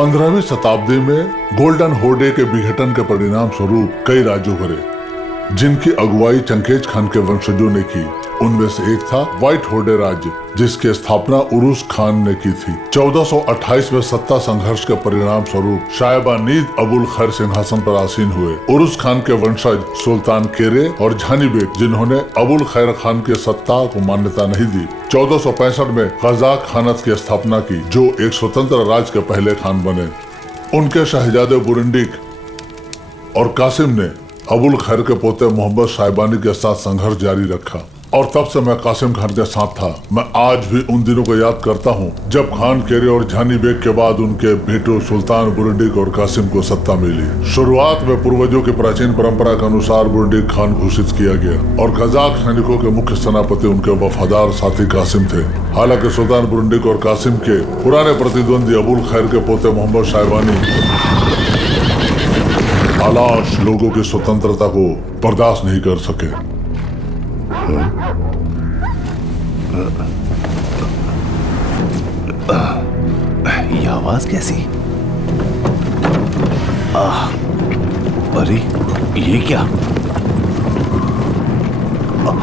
15वीं शताब्दी में गोल्डन होर्डे के विघटन के परिणाम स्वरूप कई राज्य उभरे जिनकी अगुवाई चंगेज खान के वंशजों ने की। उनमें से एक था व्हाइट होर्डे राज्य, जिसकी स्थापना उरुस खान ने की थी। 1428 में सत्ता संघर्ष के परिणाम स्वरूप शायबानीद अबुल खैर सिंहासन पर आसीन हुए। उरुस खान के वंशज सुल्तान केरे और झानी बेग, जिन्होंने अबुल खैर खान की सत्ता को मान्यता नहीं दी, 1465 में कजाक खानत की स्थापना की, जो एक स्वतंत्र राज्य के पहले खान बने। उनके शहजादे बुरंडिक और कासिम ने अबुल खैर के पोते मोहम्मद शायबानी के साथ संघर्ष जारी रखा और तब से मैं कासिम खान के साथ था। मैं आज भी उन दिनों को याद करता हूँ जब खान केरे और झानी बेग के बाद उनके बेटों सुल्तान बुरंडिक और कासिम को सत्ता मिली। शुरुआत में पूर्वजों की प्राचीन परंपरा के अनुसार बुरंडिक खान घोषित किया गया और कजाक सैनिकों के मुख्य सेनापति उनके वफादार साथी कासिम थे। हालांकि सुल्तान बुरंडिक और कासिम के पुराने प्रतिद्वंदी अबुल खैर के पोते मोहम्मद शायबानी आलाश लोगों की स्वतंत्रता को बर्दाश्त नहीं कर सके। ये आवाज कैसी? अरे ये क्या?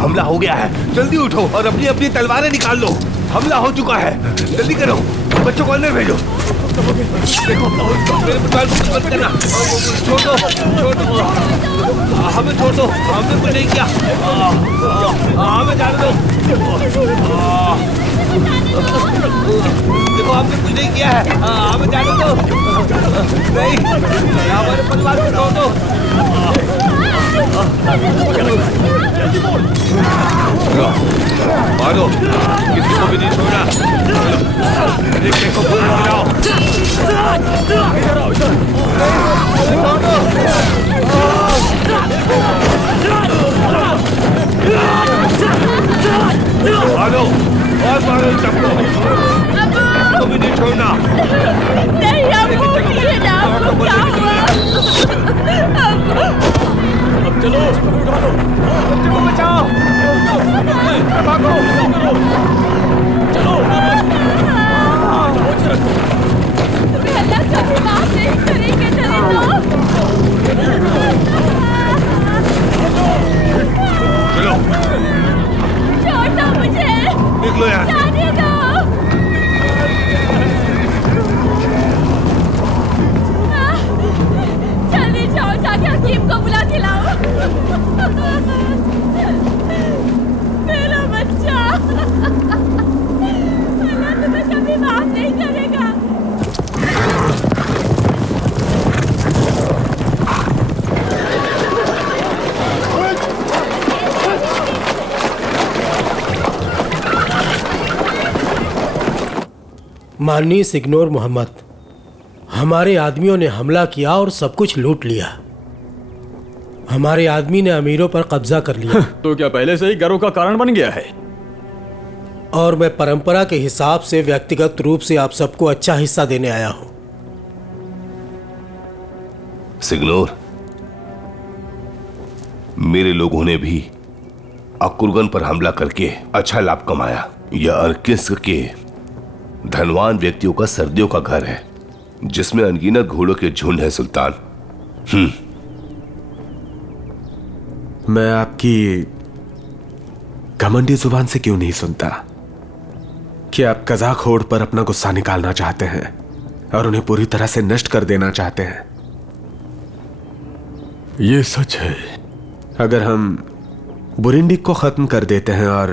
हमला हो गया है, जल्दी उठो और अपनी अपनी तलवारें निकाल लो। हमला हो चुका है, जल्दी करो, बच्चों को अंदर भेजो। देखो मेरे पुत्र मत करना, छोड़ दो, हमें छोड़ दो, हमने कुछ नहीं किया, हमें जाने दो। देखो हमने कुछ नहीं किया है, हमें जाने दो। नहीं, हमारे परिवार को छोड़ दो। मारो, किसी को भी नहीं छोड़ना। एक को गिराओ। इधर आओ, इधर। मारो, और मारो सबको। किसी को भी नहीं छोड़ना। नहीं, अब क्या हुआ? अब चलो, उठा लो, बच्चे को बचाओ, भागो, चलो, तुम्हें अल्लाह कभी माफ नहीं करेंगे, चले चलो, छोड़ दो मुझे, निकलो यहाँ से। जाने दो। जल्दी जाओ, जाके हकीम को बुला के लाओ। मेरा बच्चा, अल्लाह तुम्हें कभी माफ नहीं करेगा। माननीय सिग्नोर मोहम्मद, हमारे आदमियों ने हमला किया और सब कुछ लूट लिया। हमारे आदमी ने अमीरों पर कब्जा कर लिया। तो क्या पहले से ही गर्व का कारण बन गया है? और मैं परंपरा के हिसाब से व्यक्तिगत रूप से आप सबको अच्छा हिस्सा देने आया हूं। सिग्नोर, मेरे लोगों ने भी अकुरगन पर हमला करके अच्छा लाभ कमाया। यह अर्किस्क के धनवान व्यक्तियों का सर्दियों का घर है, जिसमें अनगिनत घोड़ों के झुंड है। सुल्तान, मैं आपकी घमंडी जुबान से क्यों नहीं सुनता कि आप कजाक होड़ पर अपना गुस्सा निकालना चाहते हैं और उन्हें पूरी तरह से नष्ट कर देना चाहते हैं। ये सच है। अगर हम बुरिंडिक को खत्म कर देते हैं और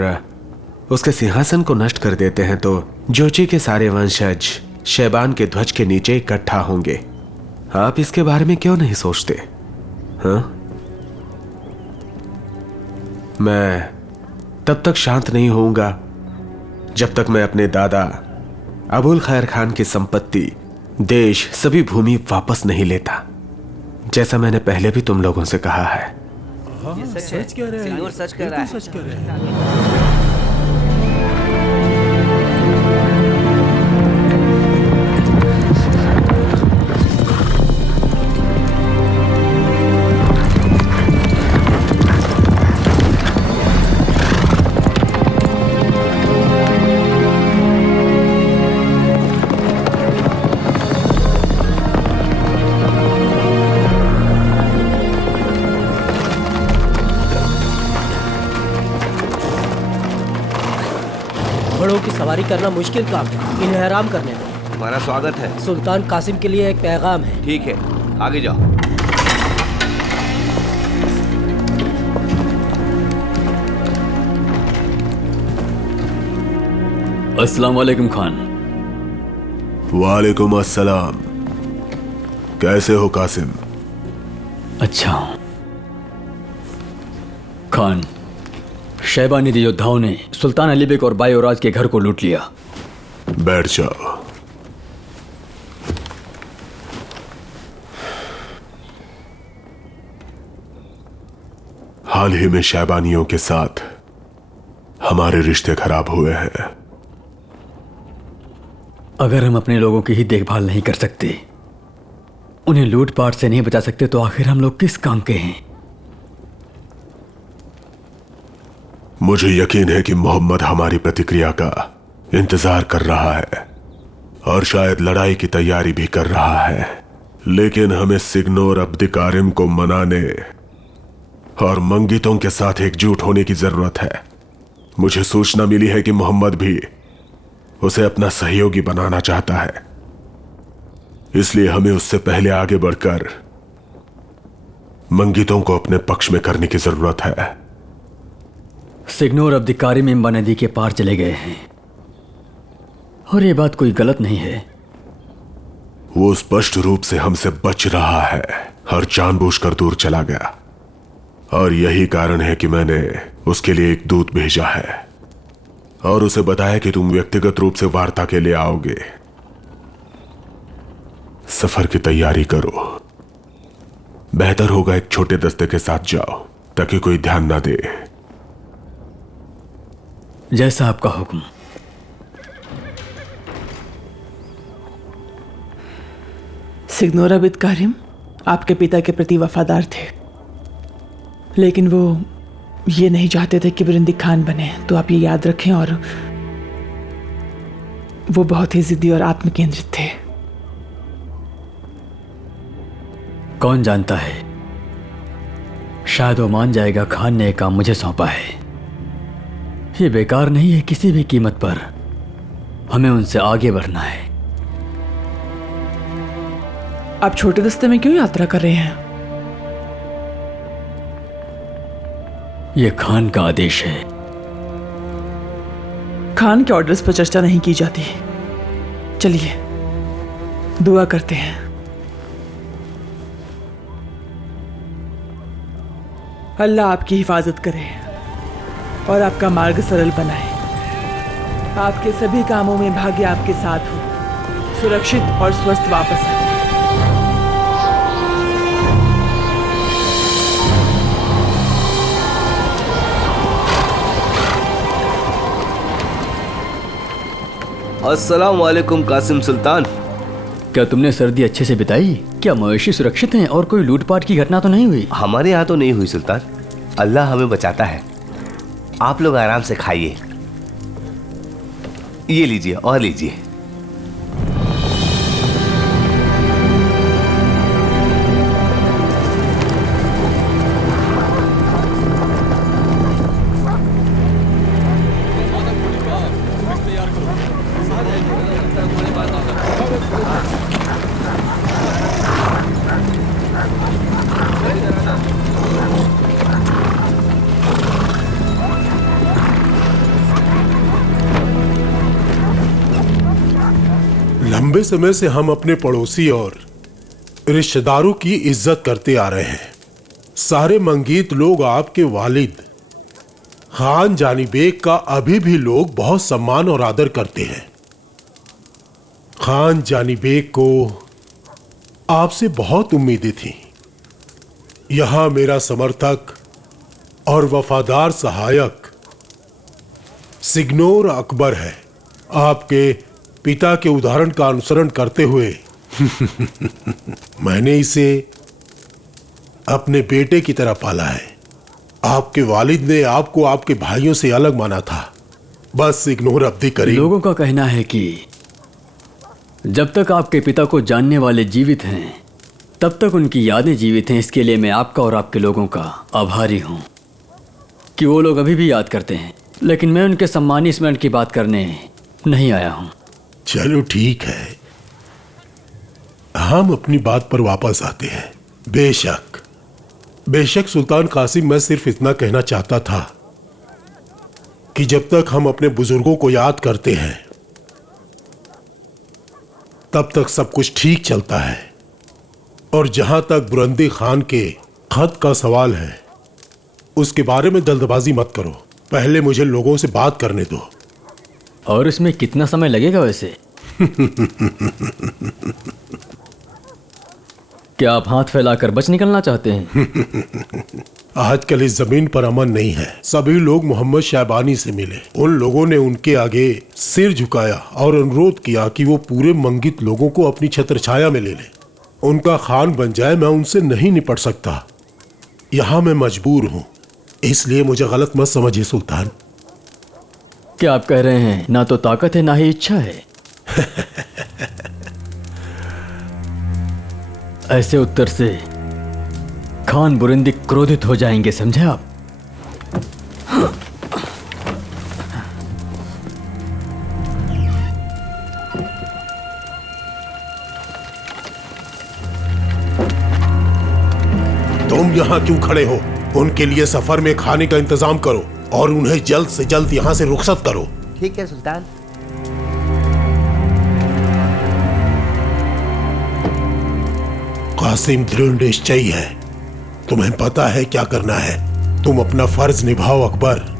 उसके सिंहासन को नष्ट कर देते हैं तो जोची के सारे वंशज शैबान के ध्वज के नीचे इकट्ठा होंगे। आप इसके बारे में क्यों नहीं सोचते? हाँ, मैं तब तक शांत नहीं होऊंगा जब तक मैं अपने दादा अबुल खैर खान की संपत्ति, देश, सभी भूमि वापस नहीं लेता, जैसा मैंने पहले भी तुम लोगों से कहा है। सच कह रहे हैं, सच कह रहा है। सच कह रहे हैं। की सवारी करना मुश्किल काम है। इन्हें आराम करने दो। हमारा स्वागत है। सुल्तान कासिम के लिए एक पैगाम है। ठीक है, आगे जाओ। अस्सलाम वालेकुम खान। वालेकुम अस्सलाम। कैसे हो कासिम? अच्छा खान, शैबानी योद्धाओं ने सुल्तान अली बेग और बाई औराज के घर को लूट लिया। बैठ जाओ। हाल ही में शैबानियों के साथ हमारे रिश्ते खराब हुए हैं। अगर हम अपने लोगों की ही देखभाल नहीं कर सकते, उन्हें लूटपाट से नहीं बचा सकते, तो आखिर हम लोग किस काम के हैं? मुझे यकीन है कि मोहम्मद हमारी प्रतिक्रिया का इंतजार कर रहा है और शायद लड़ाई की तैयारी भी कर रहा है, लेकिन हमें सिग्नोर अब्दिकारिम को मनाने और मंगीतों के साथ एकजुट होने की जरूरत है। मुझे सूचना मिली है कि मोहम्मद भी उसे अपना सहयोगी बनाना चाहता है, इसलिए हमें उससे पहले आगे बढ़कर मंगीतों को अपने पक्ष में करने की जरूरत है। सिग्नोर अब्दिकारिम इम्बा नदी के पार चले गए हैं और ये बात कोई गलत नहीं है। वो स्पष्ट रूप से हमसे बच रहा है और जानबूझकर दूर चला गया, और यही कारण है कि मैंने उसके लिए एक दूत भेजा है और उसे बताया कि तुम व्यक्तिगत रूप से वार्ता के लिए आओगे। सफर की तैयारी करो। बेहतर होगा एक छोटे दस्ते के साथ जाओ ताकि कोई ध्यान ना दे। जैसा आपका हुक्म। सिग्नोर अब्दिकारिम आपके पिता के प्रति वफादार थे, लेकिन वो ये नहीं चाहते थे कि बुरिंदी खान बने, तो आप ये याद रखें। और वो बहुत ही जिद्दी और आत्मकेंद्रित थे। कौन जानता है, शायद वो मान जाएगा खान ने एक काम मुझे सौंपा है। ये बेकार नहीं है, किसी भी कीमत पर हमें उनसे आगे बढ़ना है। आप छोटे दस्ते में क्यों यात्रा कर रहे हैं? ये खान का आदेश है। खान के ऑर्डर्स पर चर्चा नहीं की जाती। चलिए दुआ करते हैं। अल्लाह आपकी हिफाजत करे और आपका मार्ग सरल बनाए। आपके सभी कामों में भाग्य आपके साथ हो। सुरक्षित और स्वस्थ वापस आए। अस्सलाम वालेकुम कासिम सुल्तान। क्या तुमने सर्दी अच्छे से बिताई? क्या मवेशी सुरक्षित हैं और कोई लूटपाट की घटना तो नहीं हुई? हमारे यहाँ तो नहीं हुई सुल्तान, अल्लाह हमें बचाता है। आप लोग आराम से खाइए। ये लीजिए और लीजिए। लंबे समय से हम अपने पड़ोसी और रिश्तेदारों की इज्जत करते आ रहे हैं। सारे मंगीत लोग आपके वालिद खान जानी बेग का अभी भी लोग बहुत सम्मान और आदर करते हैं। खान जानी बेग को आपसे बहुत उम्मीदें थी। यहां मेरा समर्थक और वफादार सहायक सिग्नोर अकबर है। आपके पिता के उदाहरण का अनुसरण करते हुए मैंने इसे अपने बेटे की तरह पाला है। आपके वालिद ने आपको आपके भाइयों से अलग माना था। बस सिग्नोर अब्दिकारिम। लोगों का कहना है कि जब तक आपके पिता को जानने वाले जीवित हैं, तब तक उनकी यादें जीवित हैं। इसके लिए मैं आपका और आपके लोगों का आभारी हूं कि वो लोग अभी भी याद करते हैं। लेकिन मैं उनके सम्मानी स्मरण की बात करने नहीं आया हूं। चलो ठीक है, हम अपनी बात पर वापस आते हैं। बेशक बेशक सुल्तान कासिम, मैं सिर्फ इतना कहना चाहता था कि जब तक हम अपने बुजुर्गों को याद करते हैं तब तक सब कुछ ठीक चलता है। और जहां तक बुरंदी खान के खत का सवाल है, उसके बारे में जल्दबाजी मत करो, पहले मुझे लोगों से बात करने दो। और इसमें कितना समय लगेगा वैसे? क्या आप हाथ फैलाकर बच निकलना चाहते हैं? आजकल इस जमीन पर अमन नहीं है। सभी लोग मोहम्मद शहबानी से मिले। उन लोगों ने उनके आगे सिर झुकाया और अनुरोध किया कि वो पूरे मंगित लोगों को अपनी छत्रछाया में ले ले। उनका खान बन जाए, मैं उनसे नहीं निपट सकता। यहाँ मैं मजबूर हूँ, इसलिए मुझे गलत मत समझिए सुल्तान। क्या आप कह रहे हैं ना तो ताकत है ना ही इच्छा है? ऐसे उत्तर से खान बुरंदी क्रोधित हो जाएंगे, समझे आप? तुम यहाँ क्यों खड़े हो? उनके लिए सफर में खाने का इंतजाम करो और उन्हें जल्द से जल्द यहाँ से रुखसत करो। ठीक है सुल्तान। कासिम दृढ़ निश्चयी है। तुम्हें पता है क्या करना है। तुम अपना फर्ज निभाओ अकबर।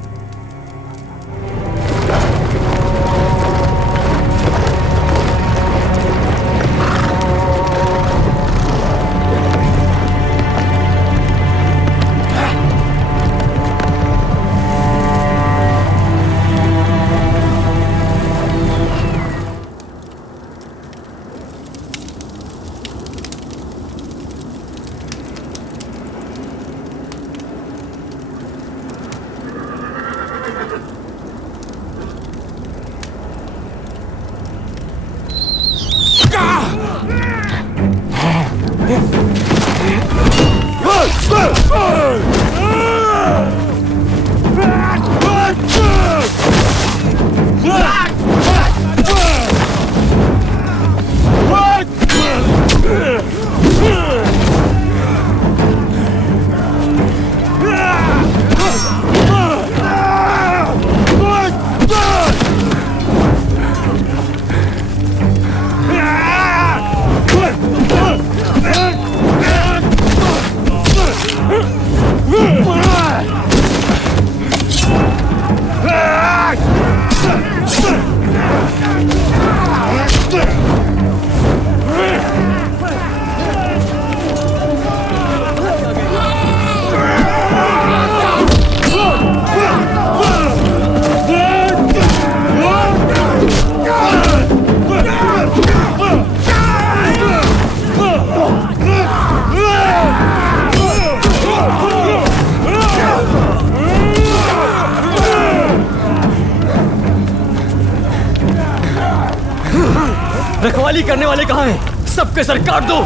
रखवाली करने वाले कहाँ हैं? सबके सर काट दो।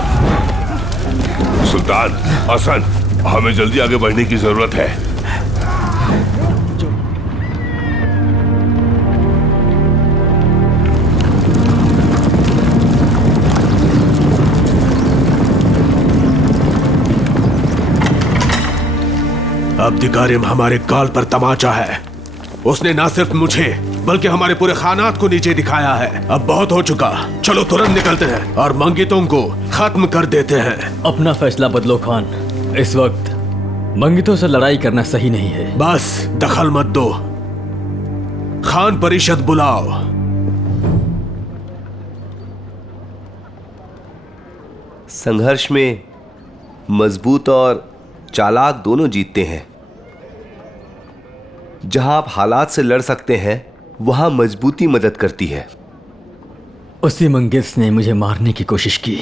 सुल्तान हसन, हमें जल्दी आगे बढ़ने की जरूरत है। अब दिकारिम हमारे गाल पर तमाचा है। उसने ना सिर्फ मुझे बल्कि हमारे पूरे खानात को नीचे दिखाया है। अब बहुत हो चुका, चलो तुरंत निकलते हैं और मंगितों को खत्म कर देते हैं। अपना फैसला बदलो खान। इस वक्त मंगितों से लड़ाई करना सही नहीं है। बस दखल मत दो। खान परिषद बुलाओ। संघर्ष में मजबूत और चालाक दोनों जीतते हैं। जहां आप हालात से लड़ सकते हैं, वहां मजबूती मदद करती है। उसी मंगिस ने मुझे मारने की कोशिश की,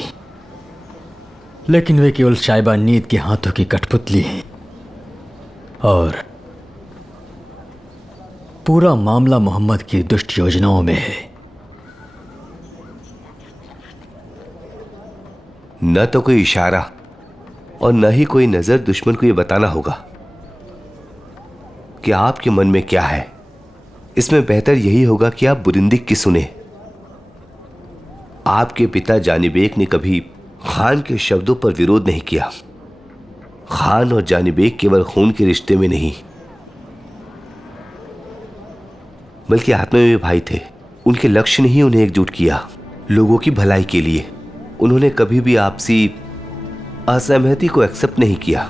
लेकिन वे केवल शाइबा नीद के हाथों की कठपुतली हैं और पूरा मामला मोहम्मद की दुष्ट योजनाओं में है। न तो कोई इशारा और न ही कोई नजर दुश्मन को यह बताना होगा कि आपके मन में क्या है। इसमें बेहतर यही होगा कि आप बुरिंदिक की सुने। आपके पिता जानिबेक ने कभी खान के शब्दों पर विरोध नहीं किया। खान और जानिबेक केवल खून के रिश्ते में नहीं बल्कि आत्मा में भाई थे। उनके लक्ष्य ने ही उन्हें एकजुट किया, लोगों की भलाई के लिए। उन्होंने कभी भी आपसी असहमति को एक्सेप्ट नहीं किया।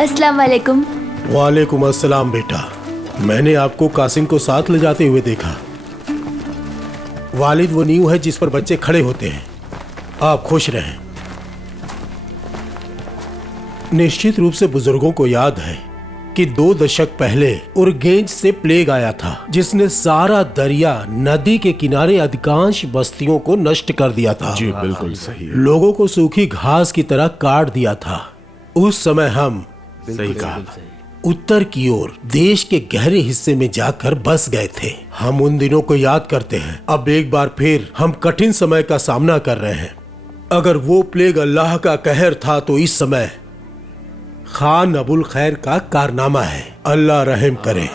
अस्सलाम वालेकुम। वालेकुम अस्सलाम बेटा। मैंने आपको कासिम को साथ ले जाते हुए देखा। वालिद वो नींव है जिस पर बच्चे खड़े होते हैं। आप खुश रहें। निश्चित रूप से बुजुर्गों को याद है कि 2 दशक पहले उरगेंज से प्लेग आया था जिसने सारा दरिया, नदी के किनारे अधिकांश बस्तियों को नष्ट कर दिया था। जी बिल्कुल सही है। लोगों को सूखी घास की तरह काट दिया था। उस समय हम सही कहा। उत्तर की ओर देश के गहरे हिस्से में जाकर बस गए थे। हम उन दिनों को याद करते हैं। अब एक बार फिर हम कठिन समय का सामना कर रहे हैं। अगर वो प्लेग अल्लाह का कहर था तो इस समय खान अबुल खैर का कारनामा है। अल्लाह रहम करे।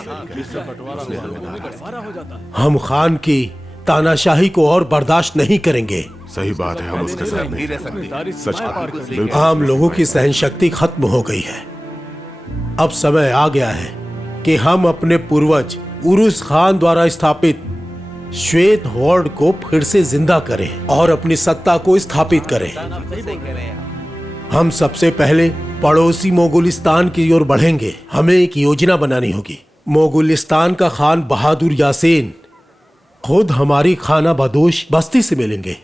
हम खान की तानाशाही को और बर्दाश्त नहीं करेंगे। सही बात है, हम उसके साथ नहीं रह सकते। सच कहा। आम लोगों की सहनशक्ति खत्म हो गई है। अब समय आ गया है कि हम अपने पूर्वज उरुस खान द्वारा स्थापित श्वेत हॉर्ड को फिर से जिंदा करें और अपनी सत्ता को स्थापित करें। हम सबसे पहले पड़ोसी मोगुलिस्तान की ओर बढ़ेंगे। हमें एक योजना बनानी होगी। मोगुलिस्तान का खान बहादुर यासीन खुद हमारी खाना बदोश बस्ती से मिलेंगे।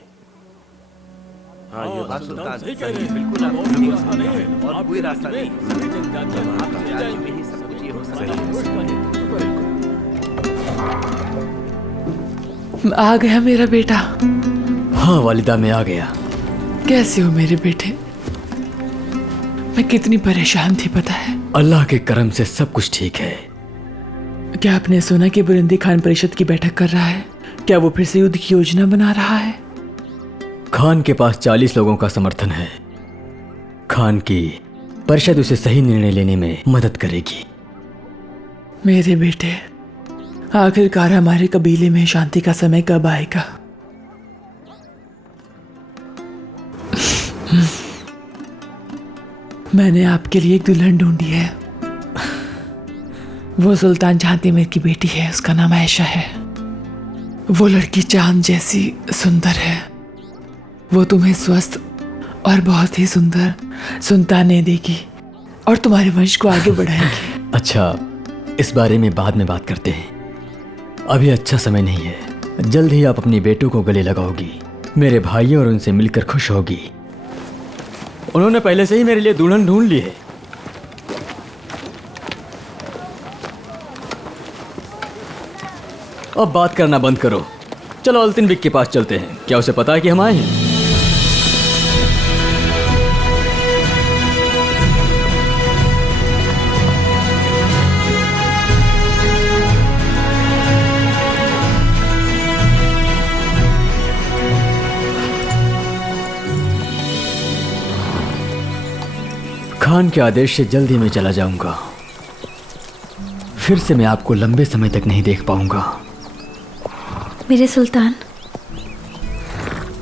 आ गया मेरा बेटा। हाँ वालिदा, मैं आ गया। कैसे हो मेरे बेटे? मैं कितनी परेशान थी पता है। अल्लाह के करम से सब कुछ ठीक है। क्या आपने सुना कि बुरिंदी खान परिषद की बैठक कर रहा है? क्या वो फिर से युद्ध की योजना बना रहा है? खान के पास 40 लोगों का समर्थन है। खान की परिषद उसे सही निर्णय लेने में मदद करेगी। मेरे बेटे, आखिरकार हमारे कबीले में शांति का समय कब आएगा? मैंने आपके लिए एक दुल्हन ढूंढी है। वो सुल्तान जहांतीमिर की बेटी है। उसका नाम आयशा है। वो लड़की चांद जैसी सुंदर है। वो तुम्हें स्वस्थ और बहुत ही सुंदर संतानें देगी और तुम्हारे वंश को आगे बढ़ाएगी। अच्छा, इस बारे में बाद में बात करते हैं। अभी अच्छा समय नहीं है। जल्द ही आप अपनी बेटों को गले लगाओगी, मेरे भाइयों और उनसे मिलकर खुश होगी। उन्होंने पहले से ही मेरे लिए दुल्हन ढूंढ ली है। अब बात करना बंद करो। चलो अल्तिन बिक के पास चलते हैं। क्या उसे पता है कि हम आए हैं? खान के आदेश से जल्दी मैं चला जाऊंगा। फिर से मैं आपको लंबे समय तक नहीं देख पाऊंगा। मेरे सुल्तान,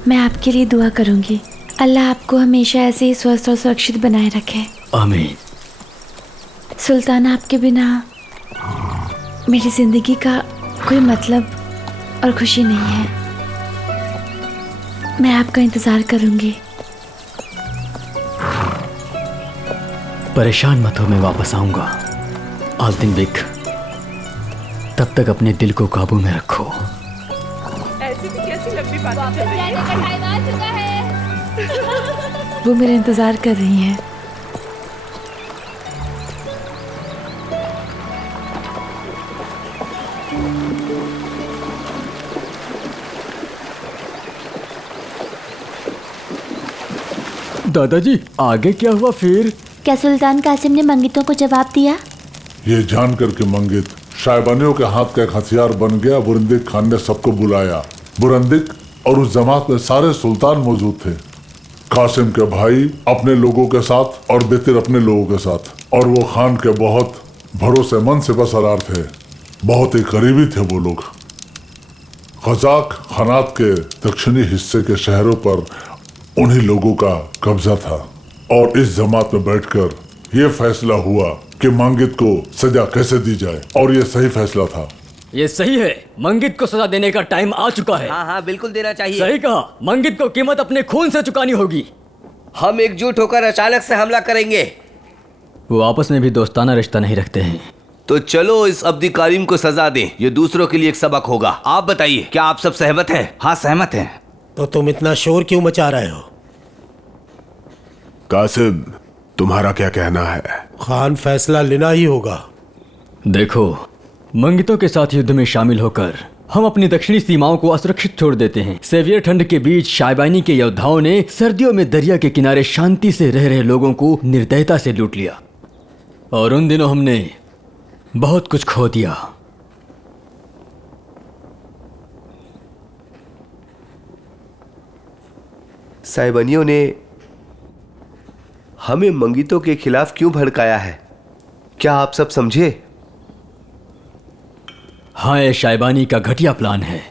मैं आपके लिए दुआ करूंगी। अल्लाह आपको हमेशा ऐसे ही स्वस्थ और सुरक्षित बनाए रखे। आमीन। सुल्तान, आपके बिना मेरी जिंदगी का कोई मतलब और खुशी नहीं है। मैं आपका इंतजार करूंगी। परेशान मत हो, मैं वापस आऊंगा। आल्तिन बिक, तब तक अपने दिल को काबू में रखो। ऐसी भी कैसी लंबी बातें चल रही है? टाइम आ चुका है। वो मेरा इंतजार कर रही हैं। दादाजी आगे क्या हुआ फिर? क्या सुल्तान कासिम ने मंगितों को जवाब दिया? ये जानकर के मंगित शायबानियों के हाथ का एक हथियार बन गया। बुरंदिक खान ने सबको बुलाया। बुरंदिक और उस जमात में सारे सुल्तान मौजूद थे। कासिम के भाई अपने लोगों के साथ और बेतिर अपने लोगों के साथ, और वो खान के बहुत भरोसेमंद सिपहसालार थे, बहुत ही करीबी थे वो लोग। खजाक खानात के दक्षिणी हिस्से के शहरों पर उन्हीं लोगों का कब्जा था, और इस जमात में बैठकर ये फैसला हुआ कि मंगित को सजा कैसे दी जाए, और ये सही फैसला था। ये सही है, मंगित को सजा देने का टाइम आ चुका है। हाँ हाँ बिल्कुल देना चाहिए। सही कहा, मंगित को कीमत अपने खून से चुकानी होगी। हम एकजुट होकर अचानक से हमला करेंगे। वो आपस में भी दोस्ताना रिश्ता नहीं रखते हैं। तो चलो इस अब्दी कारिम को सजा दें, ये दूसरों के लिए एक सबक होगा। आप बताइए, क्या आप सब सहमत हैं? हाँ सहमत हैं। तो तुम इतना शोर क्यों मचा रहे हो? कासिम, तुम्हारा क्या कहना है? खान फैसला लेना ही होगा। देखो, मंगितों के साथ युद्ध में शामिल होकर हम अपनी दक्षिणी सीमाओं को असुरक्षित छोड़ देते हैं। सेवियर ठंड के बीच शायबानी के योद्धाओं ने सर्दियों में दरिया के किनारे शांति से रह रहे लोगों को निर्दयता से लूट लिया, और उन दिनों हमने बहुत कुछ खो दिया। साहिबानियों ने हमें मंगितों के खिलाफ क्यों भड़काया है, क्या आप सब समझे? हाँ, ये शायबानी का घटिया प्लान है।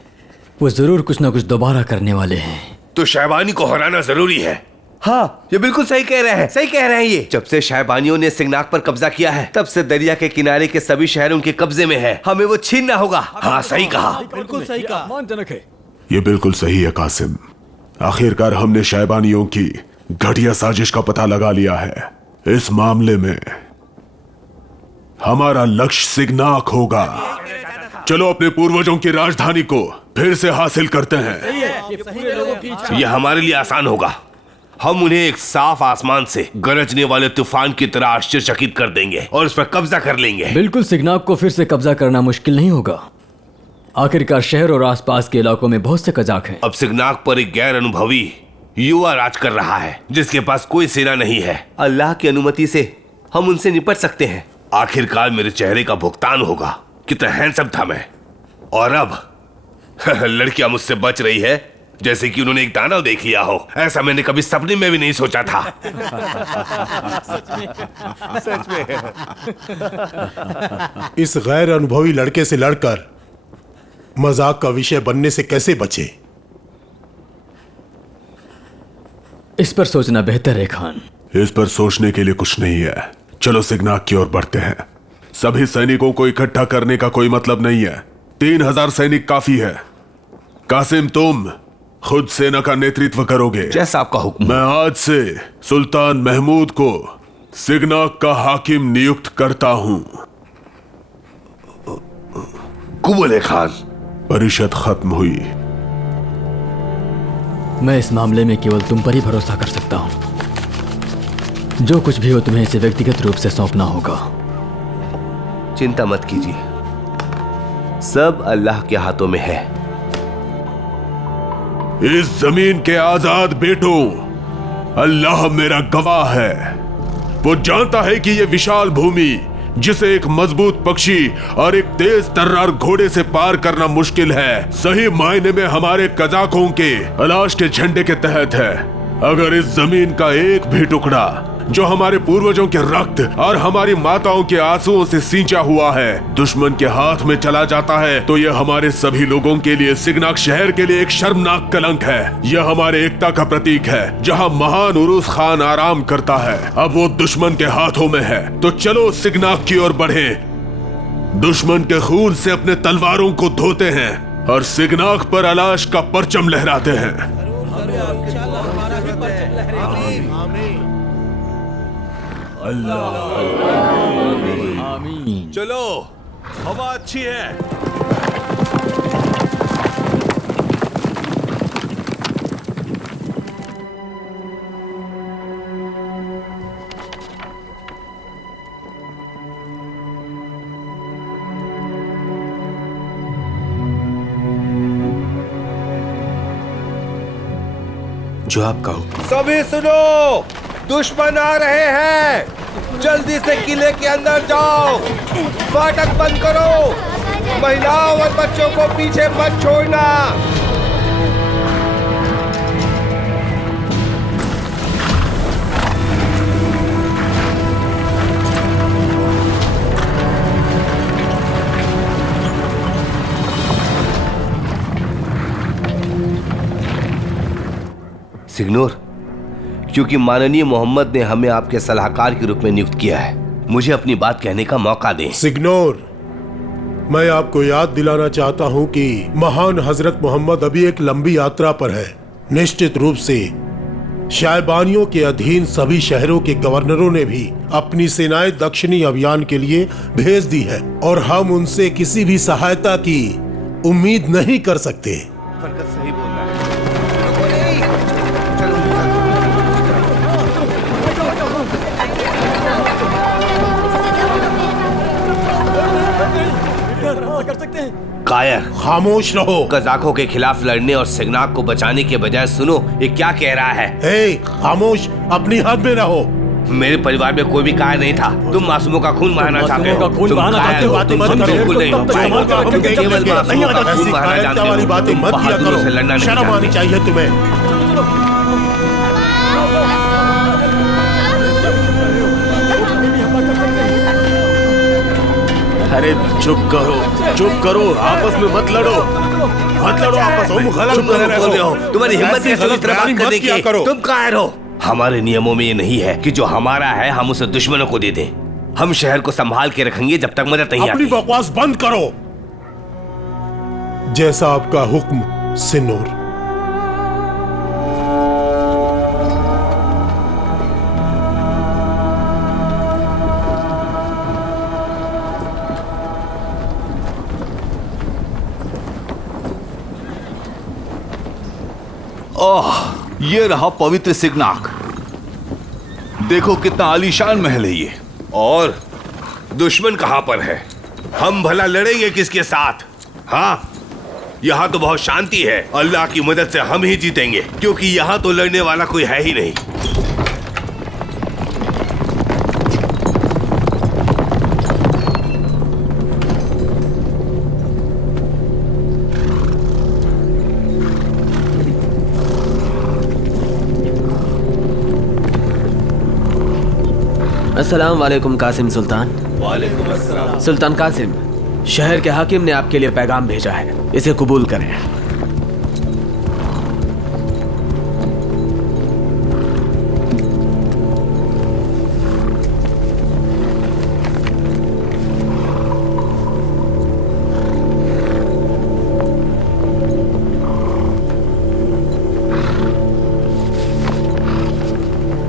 वो जरूर कुछ ना कुछ दोबारा करने वाले हैं। तो शायबानी को हराना जरूरी है। हाँ, ये बिल्कुल सही कह रहे हैं, सही कह रहे हैं। ये जब से शायबानियों ने सिगनाक पर कब्जा किया है, तब से दरिया के किनारे के सभी शहर उनके कब्जे में है। हमें वो छीनना होगा। हाँ सही कहा, बिल्कुल सही कहा। अपमानजनक है। ये बिल्कुल सही है कासिम। आखिरकार हमने शायबानियों की घटिया साजिश का पता लगा लिया है। इस मामले में हमारा लक्ष्य सिगनाक होगा। चलो अपने पूर्वजों की राजधानी को फिर से हासिल करते हैं। ये हमारे लिए आसान होगा। हम उन्हें एक साफ आसमान से गरजने वाले तूफान की तरह आश्चर्यचकित कर देंगे और उस पर कब्जा कर लेंगे। बिल्कुल, सिगनाक को फिर से कब्जा करना मुश्किल नहीं होगा। आखिरकार शहर और आसपास के इलाकों में बहुत से कजाक हैं। अब सिगनाक पर एक गैर अनुभवी युवा राज कर रहा है, जिसके पास कोई सेना नहीं है। अल्लाह की अनुमति से हम उनसे निपट सकते हैं। आखिरकार मेरे चेहरे का भुगतान होगा। कितना हैंडसम था मैं, और अब लड़कियां मुझसे बच रही है जैसे कि उन्होंने एक दानव देख लिया हो। ऐसा मैंने कभी सपने में भी नहीं सोचा था। सच में। इस गैर अनुभवी लड़के से लड़कर मजाक का विषय बनने से कैसे बचे? इस पर सोचना बेहतर है खान। इस पर सोचने के लिए कुछ नहीं है। चलो सिगनाक की ओर बढ़ते हैं। सभी सैनिकों को इकट्ठा करने का कोई मतलब नहीं है। 3000 सैनिक काफी है। कासिम, तुम खुद सेना का नेतृत्व करोगे। जैसा आपका हुक्म। मैं आज से सुल्तान महमूद को सिगनाक का हाकिम नियुक्त करता हूं। कुबल खान। परिषद खत्म हुई। मैं इस मामले में केवल तुम पर ही भरोसा कर सकता हूं। जो कुछ भी हो, तुम्हें इसे व्यक्तिगत रूप से सौंपना होगा। चिंता मत कीजिए, सब अल्लाह के हाथों में है। इस जमीन के आजाद बेटों, अल्लाह मेरा गवाह है। वो जानता है कि ये विशाल भूमि, जिसे एक मजबूत पक्षी और एक तेज तर्रार घोड़े से पार करना मुश्किल है, सही मायने में हमारे कजाकों के अलाश के झंडे के तहत है। अगर इस जमीन का एक भी टुकड़ा जो हमारे पूर्वजों के रक्त और हमारी माताओं के आंसुओं से सींचा हुआ है, दुश्मन के हाथ में चला जाता है, तो यह हमारे सभी लोगों के लिए, सिगनाक शहर के लिए एक शर्मनाक कलंक है। यह हमारे एकता का प्रतीक है। जहां महान उरुस खान आराम करता है, अब वो दुश्मन के हाथों में है। तो चलो सिगनाक की ओर बढ़े, दुश्मन के खून से अपने तलवारों को धोते हैं और सिगनाक पर अलाश का परचम लहराते हैं। आमीन। चलो, हवा अच्छी है। जो आपका हो। सभी सुनो, दुश्मन आ रहे हैं। जल्दी से किले के अंदर जाओ, फाटक बंद करो, महिलाओं और बच्चों को पीछे मत छोड़ना। सिग्नोर, क्योंकि माननीय मोहम्मद ने हमें आपके सलाहकार के रूप में नियुक्त किया है, मुझे अपनी बात कहने का मौका दें। सिग्नोर, मैं आपको याद दिलाना चाहता हूं कि महान हजरत मोहम्मद अभी एक लंबी यात्रा पर है। निश्चित रूप से शायबानियों के अधीन सभी शहरों के गवर्नरों ने भी अपनी सेनाएं दक्षिणी अभियान के लिए भेज दी है और हम उनसे किसी भी सहायता की उम्मीद नहीं कर सकते। सही बोल रहा है। कायर, खामोश रहो। कजाकों के खिलाफ लड़ने और सिग्नाक को बचाने के बजाय सुनो ये क्या कह रहा है। हे, खामोश, अपनी हद में रहो। मेरे परिवार में कोई भी कायर नहीं था। तुम मासूमों का खून बहाना चाहते हो। तुम कायर हो, तुम बिल्कुल नहीं हो पाएंगे। केवल मासूमों का खून बहाना जानते हो। बातें मत किया बहादुरों से लड़ना करो, नहीं शर्म आनी चाहिए तुम्हें। अरे चुप करो, आपस में मत लड़ो आपस में। गलत बोल रहे हो। तुम्हारी हिम्मत कैसे इस तरह बात करने की? तुम कायर हो। हमारे नियमों में ये नहीं है कि जो हमारा है हम उसे दुश्मनों को दे दें। हम शहर को संभाल के रखेंगे जब तक मदद नहीं अपनी आती। बकवास बंद करो। जैसा आपका हुक्म सिन्नूर। ओह, ये रहा पवित्र सिग्नाक। देखो कितना आलीशान महल है ये। और दुश्मन कहां पर है? हम भला लड़ेंगे किसके साथ? हाँ, यहाँ तो बहुत शांति है। अल्लाह की मदद से हम ही जीतेंगे, क्योंकि यहाँ तो लड़ने वाला कोई है ही नहीं। अस्सलाम वालेकुम कासिम सुल्तान। वालेकुम अस्सलाम। सुल्तान कासिम, शहर के हाकिम ने आपके लिए पैगाम भेजा है, इसे कबूल करें।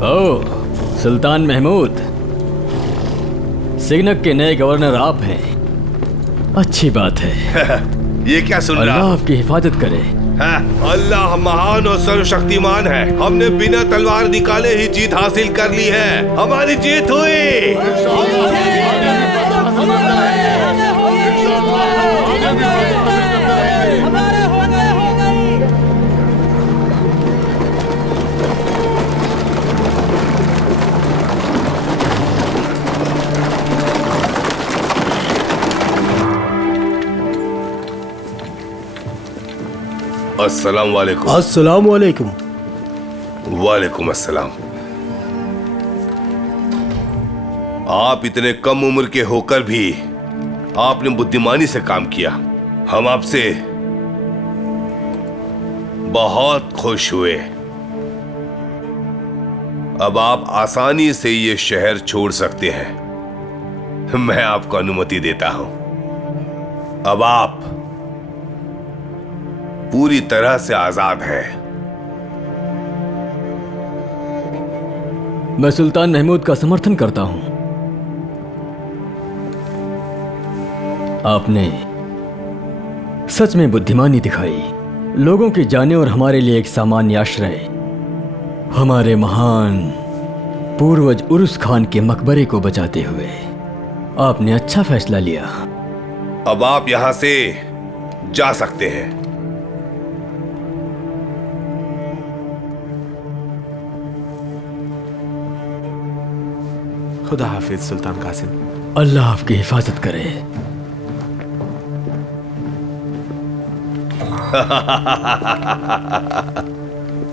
ओह, सुल्तान महमूद, सिग्नक के नए गवर्नर आप हैं। अच्छी बात है। ये क्या सुन रहा? अल्लाह आपकी हिफाजत करे। अल्लाह महान और सर्वशक्तिमान है। हमने बिना तलवार निकाले ही जीत हासिल कर ली है। हमारी जीत हुई। अस्सलाम वालेकुम। अस्सलाम वालेकुम। वालेकुम अस्सलाम। आप इतने कम उम्र के होकर भी आपने बुद्धिमानी से काम किया। हम आपसे बहुत खुश हुए। अब आप आसानी से ये शहर छोड़ सकते हैं। मैं आपको अनुमति देता हूं। अब आप पूरी तरह से आजाद है। मैं सुल्तान महमूद का समर्थन करता हूं। आपने सच में बुद्धिमानी दिखाई। लोगों की जाने और हमारे लिए एक सामान्य आश्रय, हमारे महान पूर्वज उरुस खान के मकबरे को बचाते हुए आपने अच्छा फैसला लिया। अब आप यहां से जा सकते हैं। खुदा हाफिज सुल्तान कासिम। अल्लाह आपकी हिफाजत करे।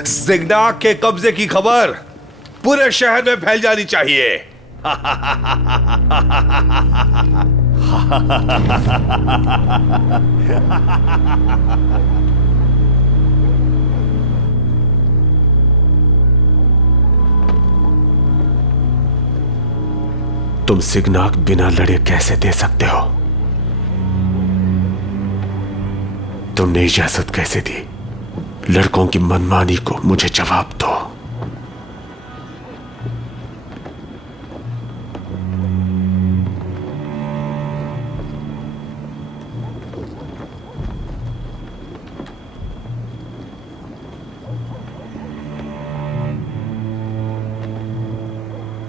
सिग्नाक के कब्जे की खबर पूरे शहर में फैल जानी चाहिए। तुम सिग्नाक बिना लड़े कैसे दे सकते हो? तुमने इजाजत कैसे दी? लड़कों की मनमानी को मुझे जवाब दो।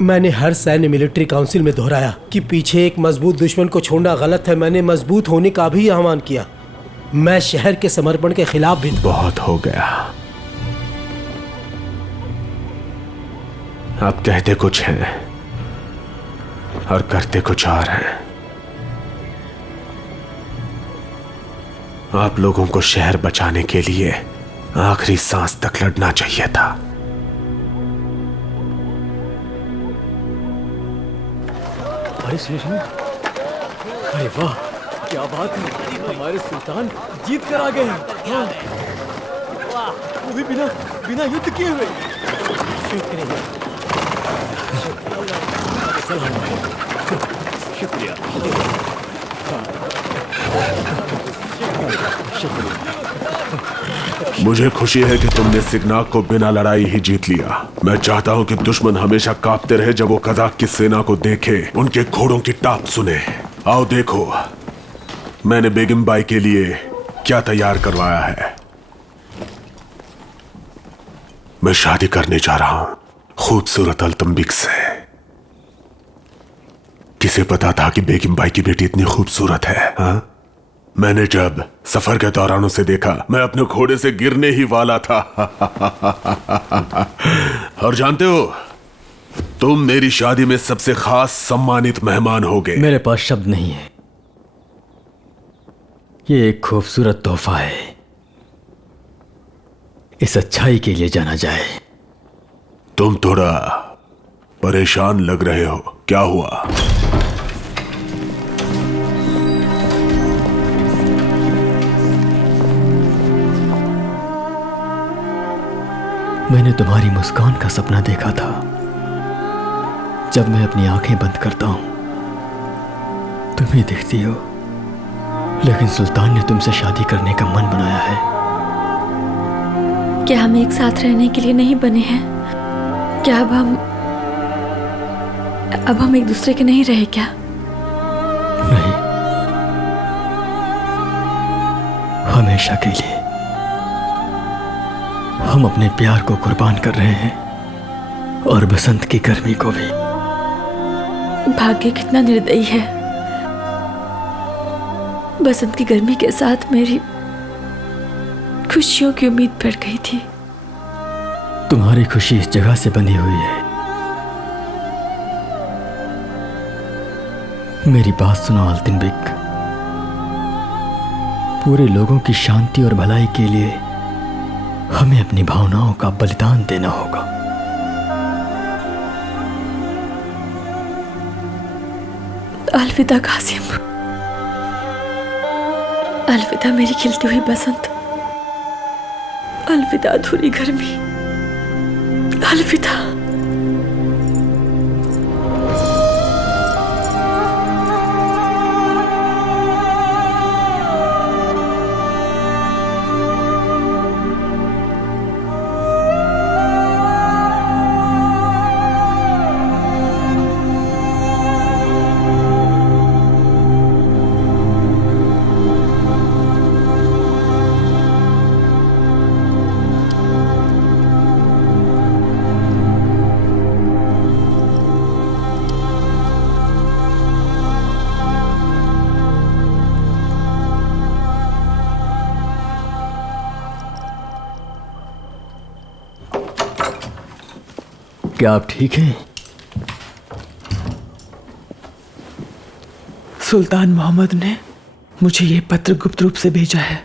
मैंने हर सैन्य मिलिट्री काउंसिल में दोहराया कि पीछे एक मजबूत दुश्मन को छोड़ना गलत है। मैंने मजबूत होने का भी आह्वान किया। मैं शहर के समर्पण के खिलाफ भी। बहुत हो गया। आप कहते कुछ हैं और करते कुछ और हैं। आप लोगों को शहर बचाने के लिए आखिरी सांस तक लड़ना चाहिए था। अरे सुनो, अरे वाह, क्या बात है, हमारे सुल्तान जीत कर आ गए हैं। हाँ। वो भी बिना युद्ध किए हुए। शुक्रिया। मुझे खुशी है कि तुमने सिग्नाक को बिना लड़ाई ही जीत लिया। मैं चाहता हूं कि दुश्मन हमेशा कांपते रहे जब वो कज़ाक की सेना को देखे, उनके घोड़ों की टाप सुने। आओ देखो मैंने बेगम बाई के लिए क्या तैयार करवाया है। मैं शादी करने जा रहा हूं खूबसूरत अल्तम्बिक से। किसे पता था कि बेगम बाई की बेटी इतनी खूबसूरत है? हाँ? मैंने जब सफर के दौरान उसे देखा, मैं अपने घोड़े से गिरने ही वाला था। और जानते हो, तुम मेरी शादी में सबसे खास सम्मानित मेहमान होगे। मेरे पास शब्द नहीं है। ये एक खूबसूरत तोहफा है। इस अच्छाई के लिए जाना जाए। तुम थोड़ा परेशान लग रहे हो, क्या हुआ? मैंने तुम्हारी मुस्कान का सपना देखा था। जब मैं अपनी आंखें बंद करता हूं तुम ही दिखती हो, लेकिन सुल्तान ने तुमसे शादी करने का मन बनाया है। क्या हम एक साथ रहने के लिए नहीं बने हैं? क्या अब हम एक दूसरे के नहीं रहे क्या? नहीं, हमेशा के लिए हम अपने प्यार को कुर्बान कर रहे हैं, और बसंत की गर्मी को भी। भाग्य कितना निर्दयी है। बसंत की गर्मी के साथ मेरी खुशियों की उम्मीद बढ़ गई थी। तुम्हारी खुशी इस जगह से बंधी हुई है। मेरी बात सुनो अल्तम्बिक। पूरे लोगों की शांति और भलाई के लिए हमें अपनी भावनाओं का बलिदान देना होगा। अलविदा कासिम। अलविदा मेरी खिलती हुई बसंत। अलविदा अधूरी गर्मी। अलविदा। क्या आप ठीक हैं? सुल्तान मोहम्मद ने मुझे ये पत्र गुप्त रूप से भेजा है।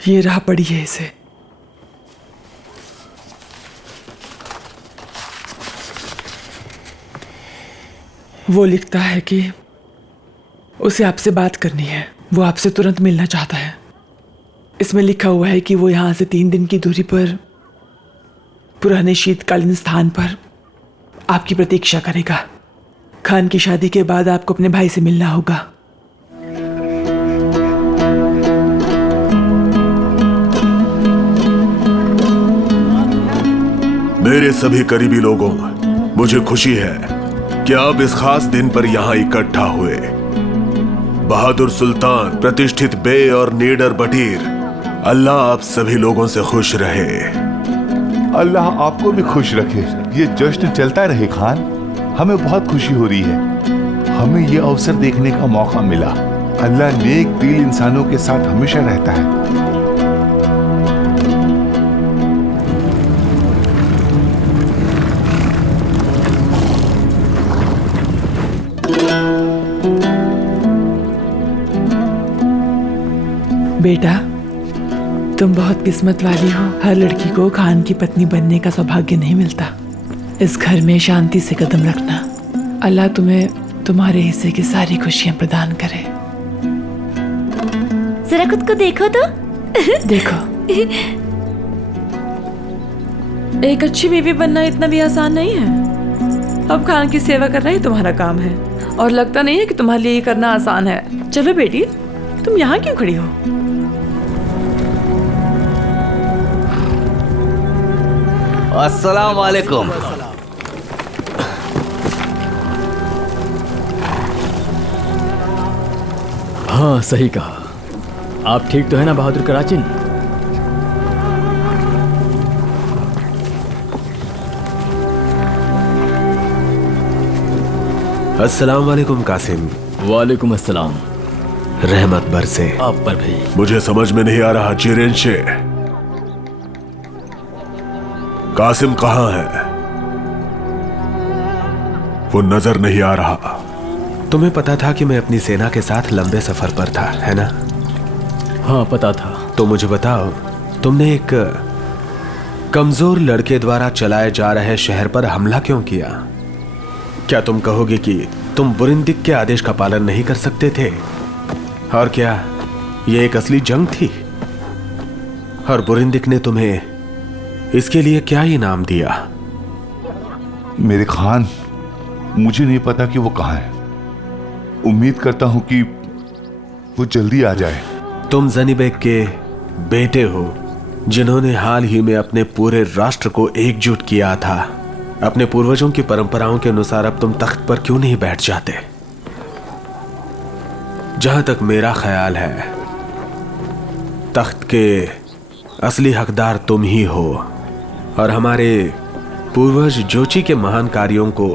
ये रहा, पढ़िए इसे। वो लिखता है कि उसे आपसे बात करनी है, वो आपसे तुरंत मिलना चाहता है। इसमें लिखा हुआ है कि वो यहाँ से 3 दिन की दूरी पर पुराने शीतकालीन स्थान पर आपकी प्रतीक्षा करेगा। खान की शादी के बाद आपको अपने भाई से मिलना होगा। मेरे सभी करीबी लोगों, मुझे खुशी है कि आप इस खास दिन पर यहाँ इकट्ठा हुए। बहादुर सुल्तान, प्रतिष्ठित बे और नीडर बटीर, अल्लाह आप सभी लोगों से खुश रहे। अल्लाह आपको भी खुश रखे। ये जश्न चलता रहे खान। हमें बहुत खुशी हो रही है। हमें ये अवसर देखने का मौका मिला। अल्लाह नेक दिल इंसानों के साथ हमेशा रहता है। बेटा, तुम बहुत किस्मत वाली हो। हर लड़की को खान की पत्नी बनने का सौभाग्य नहीं मिलता। इस घर में शांति से कदम रखना। अल्लाह तुम्हें तुम्हारे हिस्से की सारी खुशियां प्रदान करे। जरा खुद को देखो तो। देखो, एक अच्छी बीवी बनना इतना भी आसान नहीं है। अब खान की सेवा करना ही तुम्हारा काम है, और लगता नहीं है कि तुम्हारे लिए ये करना आसान है। चलो बेटी, तुम यहाँ क्यों खड़ी हो? अस्सलाम वालेकुम। हाँ, सही कहा। आप ठीक तो है ना बहादुर कराचिन? अस्सलाम वालेकुम कासिम। वालेकुम अस्सलाम। रहमत बरसे आप पर भी। मुझे समझ में नहीं आ रहा चिरेंशे, कासिम कहाँ है? वो नजर नहीं आ रहा। तुम्हें पता था कि मैं अपनी सेना के साथ लंबे सफर पर था, है ना? हाँ, पता था। तो मुझे बताओ, तुमने एक कमजोर लड़के द्वारा चलाए जा रहे शहर पर हमला क्यों किया? क्या तुम कहोगे कि तुम बुरिंदिक के आदेश का पालन नहीं कर सकते थे? और क्या यह एक असली जंग थी? और बुरिंदिक ने तुम्हें इसके लिए क्या इनाम दिया? मेरे खान, मुझे नहीं पता कि वो कहाँ है। उम्मीद करता हूं कि वो जल्दी आ जाए। तुम ज़नीबेग के बेटे हो, जिन्होंने हाल ही में अपने पूरे राष्ट्र को एकजुट किया था। अपने पूर्वजों की परंपराओं के अनुसार अब तुम तख्त पर क्यों नहीं बैठ जाते? जहां तक मेरा ख्याल है, तख्त के असली हकदार तुम ही हो, और हमारे पूर्वज जोची के महान कार्यों को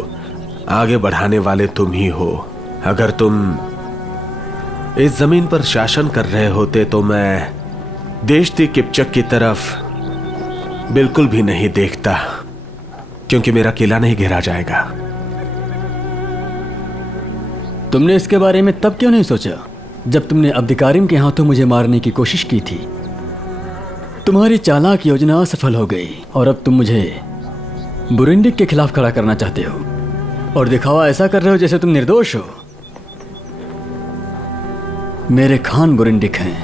आगे बढ़ाने वाले तुम ही हो। अगर तुम इस जमीन पर शासन कर रहे होते तो मैं देशती किपचक की तरफ बिल्कुल भी नहीं देखता, क्योंकि मेरा किला नहीं घेरा जाएगा। तुमने इसके बारे में तब क्यों नहीं सोचा, जब तुमने अब्दिकारिम के हाथों मुझे मारने की कोशिश की थी? तुम्हारी चालाक योजना असफल हो गई, और अब तुम मुझे बुरिंडिक के खिलाफ खड़ा करना चाहते हो, और दिखावा ऐसा कर रहे हो जैसे तुम निर्दोष हो। मेरे खान बुरिंडिक हैं।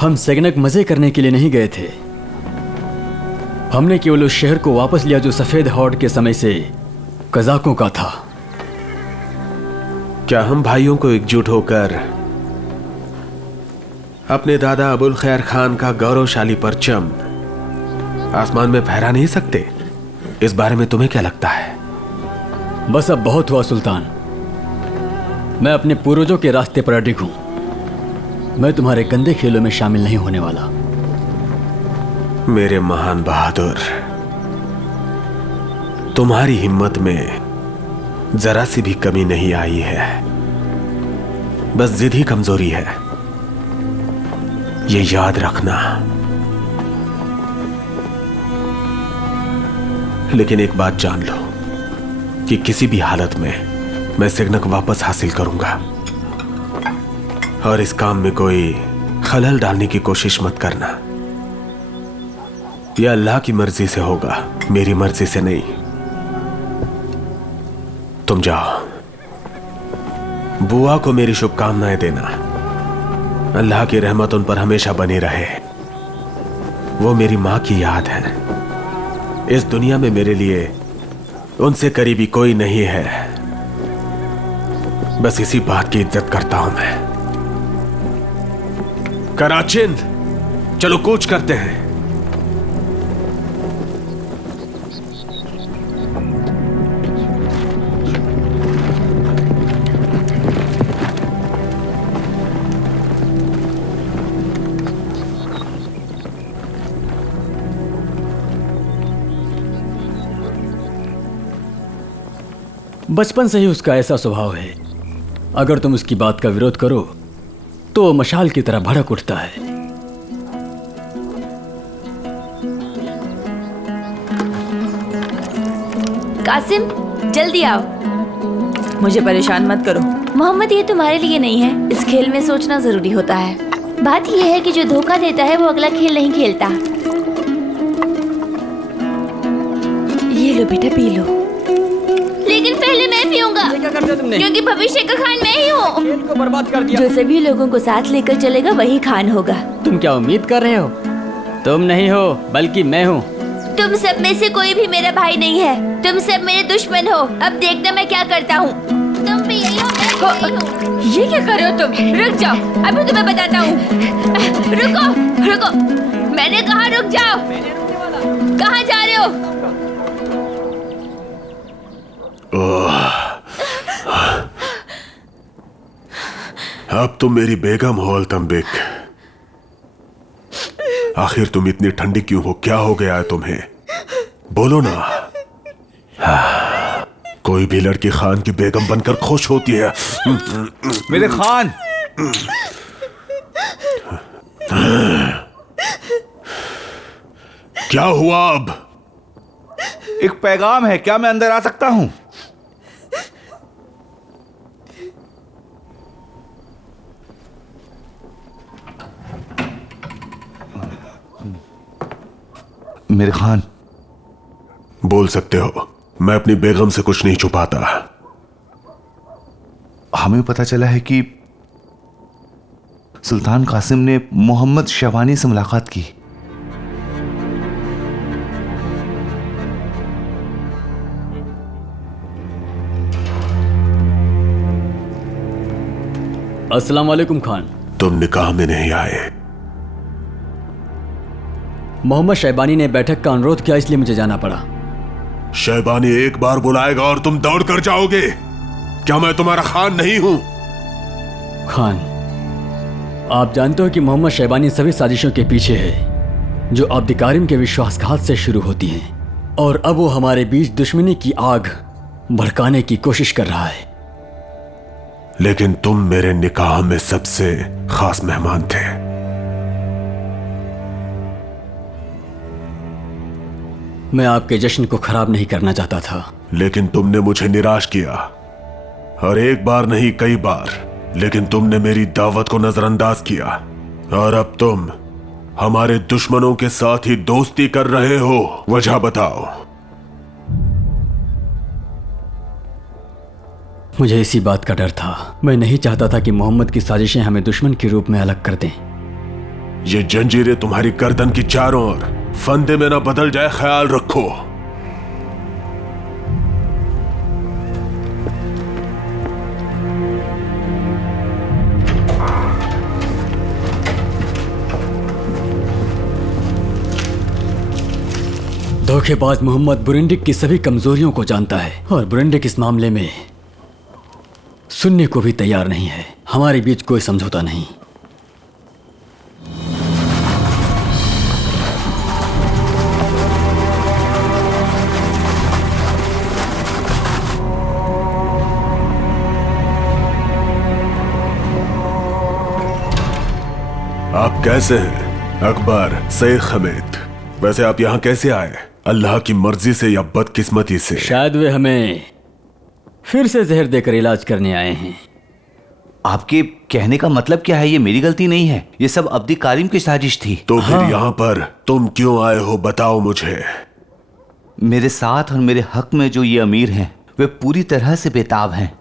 हम सेगनक मजे करने के लिए नहीं गए थे। हमने केवल उस शहर को वापस लिया जो सफेद हॉर्ड के समय से कजाकों का था। क्या हम भाइयों को एकजुट होकर अपने दादा अबुल खैर खान का गौरवशाली परचम आसमान में फहरा नहीं सकते? इस बारे में तुम्हें क्या लगता है? बस अब बहुत हुआ सुल्तान। मैं अपने पूर्वजों के रास्ते पर अडिग हूं। मैं तुम्हारे गंदे खेलों में शामिल नहीं होने वाला। मेरे महान बहादुर, तुम्हारी हिम्मत में जरा सी भी कमी नहीं आई है। बस जिद ही कमजोरी है, ये याद रखना। लेकिन एक बात जान लो कि किसी भी हालत में मैं सिग्नक वापस हासिल करूंगा। और इस काम में कोई खलल डालने की कोशिश मत करना। यह अल्लाह की मर्जी से होगा, मेरी मर्जी से नहीं। तुम जाओ, बुआ को मेरी शुभकामनाएं देना। अल्लाह की रहमत उन पर हमेशा बनी रहे। वो मेरी मां की याद है। इस दुनिया में मेरे लिए उनसे करीबी कोई नहीं है। बस इसी बात की इज्जत करता हूं मैं। कराचिन, चलो कूच करते हैं। बचपन से ही उसका ऐसा स्वभाव है, अगर तुम उसकी बात का विरोध करो तो वो मशाल की तरह भड़क उठता है। कासिम, जल्दी आओ। मुझे परेशान मत करो। मोहम्मद, ये तुम्हारे लिए नहीं है। इस खेल में सोचना जरूरी होता है। बात यह है कि जो धोखा देता है वो अगला खेल नहीं खेलता। ये लो बेटा, पी लो। लेकिन पहले मैं पीऊंगा, क्योंकि भविष्य का खान मैं ही हूँ। खेल को बर्बाद कर दिया। जो सभी लोगों को साथ लेकर चलेगा वही खान होगा। तुम क्या उम्मीद कर रहे हो? तुम नहीं हो, बल्कि मैं हूँ। तुम सब में से कोई भी मेरा भाई नहीं है। तुम सब मेरे दुश्मन हो। अब देखना मैं क्या करता हूँ। तुम भी यही हो, मैं भी यही हूँ। ये क्या कर रहे हो तुम? रुक जाओ, अभी तुम्हें बताता हूँ। रुको, रुको, मैंने कहा रुक जाओ। कहाँ जा रहे हो? अब तुम मेरी बेगम हो अल्तम्बिक। आखिर तुम इतनी ठंडी क्यों हो? क्या हो गया है तुम्हें? बोलो ना। कोई भी लड़की खान की बेगम बनकर खुश होती है। मेरे खान, क्या हुआ अब? एक पैगाम है, क्या मैं अंदर आ सकता हूं? मेरे खान, बोल सकते हो। मैं अपनी बेगम से कुछ नहीं छुपाता। हमें पता चला है कि सुल्तान कासिम ने मोहम्मद शहबानी से मुलाकात की। अस्सलाम वालेकुम खान। तुम निकाह में नहीं आए। मोहम्मद शहबानी ने बैठक का अनुरोध किया, इसलिए मुझे जाना पड़ा। शहबानी एक बार बुलाएगा और तुम दौड़ कर जाओगे। क्या मैं तुम्हारा खान नहीं हूं? खान, आप जानते हो कि मोहम्मद शहबानी सभी साजिशों के पीछे है जो अब्द कारिम के विश्वासघात से शुरू होती हैं, और अब वो हमारे बीच दुश्मनी की आग भड़काने की कोशिश कर रहा है। लेकिन तुम मेरे निकाह में सबसे खास मेहमान थे। मैं आपके जश्न को खराब नहीं करना चाहता था, लेकिन तुमने मुझे निराश किया। और एक बार नहीं, कई बार। लेकिन तुमने मेरी दावत को नजरअंदाज किया, और अब तुम हमारे दुश्मनों के साथ ही दोस्ती कर रहे हो। वजह बताओ। मुझे इसी बात का डर था। मैं नहीं चाहता था कि मोहम्मद की साजिशें हमें दुश्मन के रूप में अलग कर दें। ये जंजीरें तुम्हारी गर्दन की चारों ओर फंदे में ना बदल जाए, ख्याल रखो। धोखेबाज मोहम्मद बुरिंडिक की सभी कमजोरियों को जानता है, और बुरिंडिक इस मामले में सुनने को भी तैयार नहीं है। हमारे बीच कोई समझौता नहीं। आप कैसे हैं अकबर सईद खमीद? वैसे आप यहाँ कैसे आए? अल्लाह की मर्जी से या बदकिस्मती से? शायद वे हमें फिर से जहर देकर इलाज करने आए हैं। आपके कहने का मतलब क्या है? ये मेरी गलती नहीं है, ये सब अब्दी कारिम की साजिश थी। तो फिर यहाँ पर तुम क्यों आए हो, बताओ मुझे। मेरे साथ और मेरे हक में जो ये अमीर हैं वे पूरी तरह से बेताब हैं।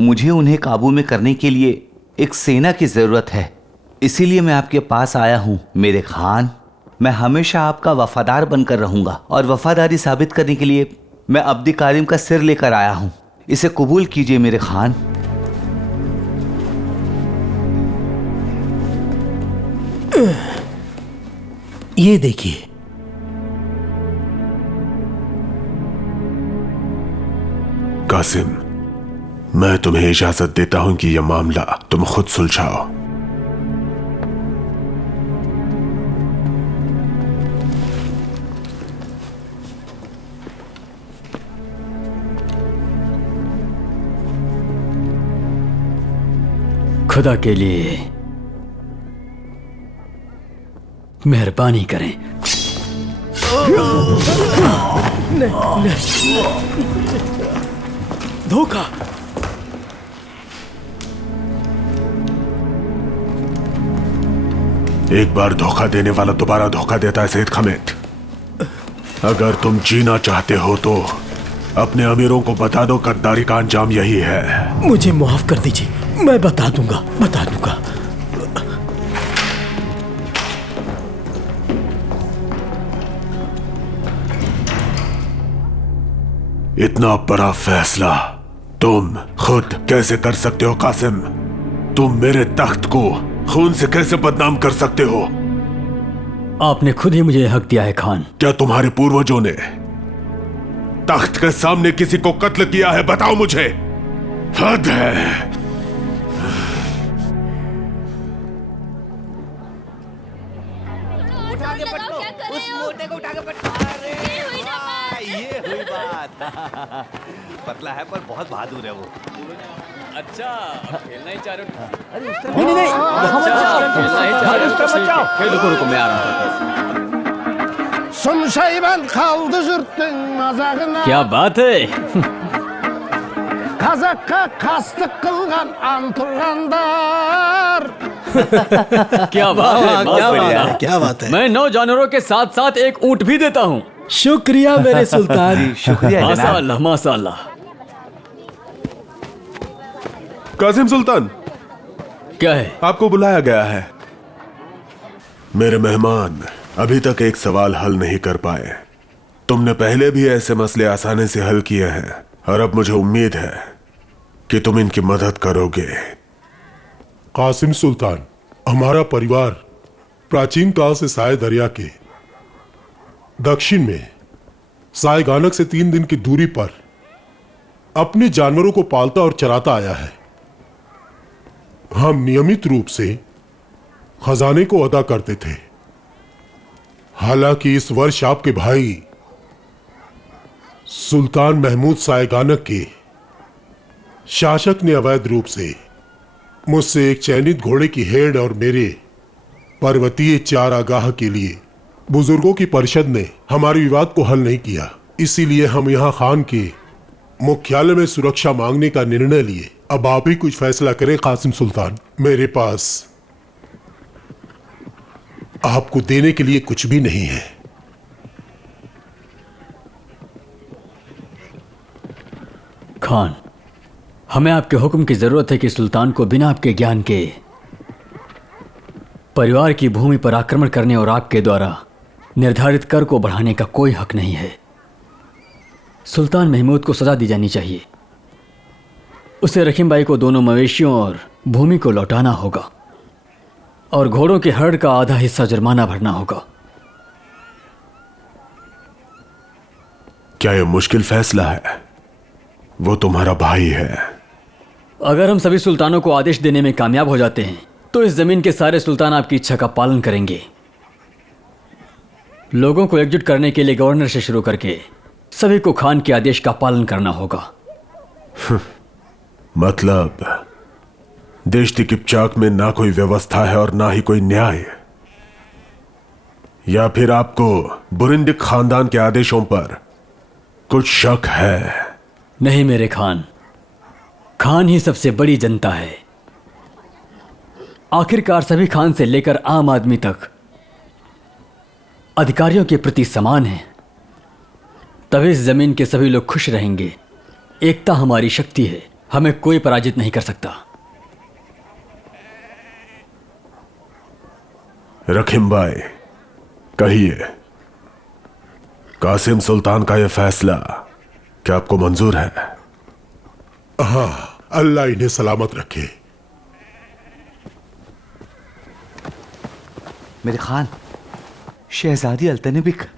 मुझे उन्हें काबू में करने के लिए एक सेना की जरूरत है, इसीलिए मैं आपके पास आया हूँ मेरे खान। मैं हमेशा आपका वफादार बनकर रहूंगा और वफादारी साबित करने के लिए मैं अब्दी कारिम का सिर लेकर आया हूँ। इसे कबूल कीजिए मेरे खान। ये देखिए, कासिम, मैं तुम्हें इजाजत देता हूं कि यह मामला तुम खुद सुलझाओ। खुदा के लिए मेहरबानी करें। धोखा। एक बार धोखा देने वाला दोबारा धोखा देता है सैयद खमीद। अगर तुम जीना चाहते हो तो अपने अमीरों को बता दो गद्दारी का अंजाम यही है। मुझे माफ कर दीजिए, मैं बता दूंगा। इतना बड़ा फैसला तुम खुद कैसे कर सकते हो कासिम? तुम मेरे तख्त को खून से कैसे बदनाम कर सकते हो? आपने खुद ही मुझे हक दिया है खान। क्या तुम्हारे पूर्वजों ने तख्त के सामने किसी को कत्ल किया है? बताओ मुझे। हद है। पतला है पर बहुत बहादुर है वो। अच्छा, खेलना ही चाह रहे हो? अरे रुको, मैं आ रहा हूँ। क्या बात है। क्या बात है। मैं 9 जानवरों के साथ साथ एक ऊंट भी देता हूँ। शुक्रिया मेरे सुल्तान। शुक्रिया। माशाअल्लाह माशाअल्लाह। कासिम सुल्तान, क्या है? आपको बुलाया गया है। मेरे मेहमान अभी तक एक सवाल हल नहीं कर पाए। तुमने पहले भी ऐसे मसले आसानी से हल किए हैं और अब मुझे उम्मीद है कि तुम इनकी मदद करोगे। कासिम सुल्तान, हमारा परिवार प्राचीन काल से साय दरिया के दक्षिण में सायगानक से 3 दिन की दूरी पर अपने जानवरों को पालता और चराता आया है। हम नियमित रूप से खजाने को अदा करते थे। हालांकि इस वर्ष आपके भाई सुल्तान महमूद सायगानक के शासक ने अवैध रूप से मुझसे एक चयनित घोड़े की हेड और मेरे पर्वतीय चारागाह के लिए बुजुर्गों की परिषद ने हमारे विवाद को हल नहीं किया। इसीलिए हम यहाँ खान के मुख्यालय में सुरक्षा मांगने का निर्णय लिए। अब आप ही कुछ फैसला करें कासिम सुल्तान। मेरे पास आपको देने के लिए कुछ भी नहीं है। खान, हमें आपके हुक्म की जरूरत है कि सुल्तान को बिना आपके ज्ञान के परिवार की भूमि पर आक्रमण करने और आपके द्वारा निर्धारित कर को बढ़ाने का कोई हक नहीं है। सुल्तान महमूद को सजा दी जानी चाहिए। उसे रहीम भाई को दोनों मवेशियों और भूमि को लौटाना होगा और घोड़ों के हड़ का आधा हिस्सा जुर्माना भरना होगा। क्या यह मुश्किल फैसला है? वो तुम्हारा भाई है। अगर हम सभी सुल्तानों को आदेश देने में कामयाब हो जाते हैं तो इस जमीन के सारे सुल्तान आपकी इच्छा का पालन करेंगे। लोगों को एकजुट करने के लिए गवर्नर से शुरू करके सभी को खान के आदेश का पालन करना होगा। मतलब देशती किपचाक में ना कोई व्यवस्था है और ना ही कोई न्याय, या फिर आपको बुरिंडिक खानदान के आदेशों पर कुछ शक है? नहीं मेरे खान, खान ही सबसे बड़ी जनता है। आखिरकार सभी खान से लेकर आम आदमी तक अधिकारियों के प्रति समान है। तभी इस जमीन के सभी लोग खुश रहेंगे। एकता हमारी शक्ति है, हमें कोई पराजित नहीं कर सकता। रखीम भाई, कहिए, कासिम सुल्तान का यह फैसला क्या आपको मंजूर है? हाँ, अल्लाह इन्हें सलामत रखे। मेरे खान, शहजादी अल्तनबिक।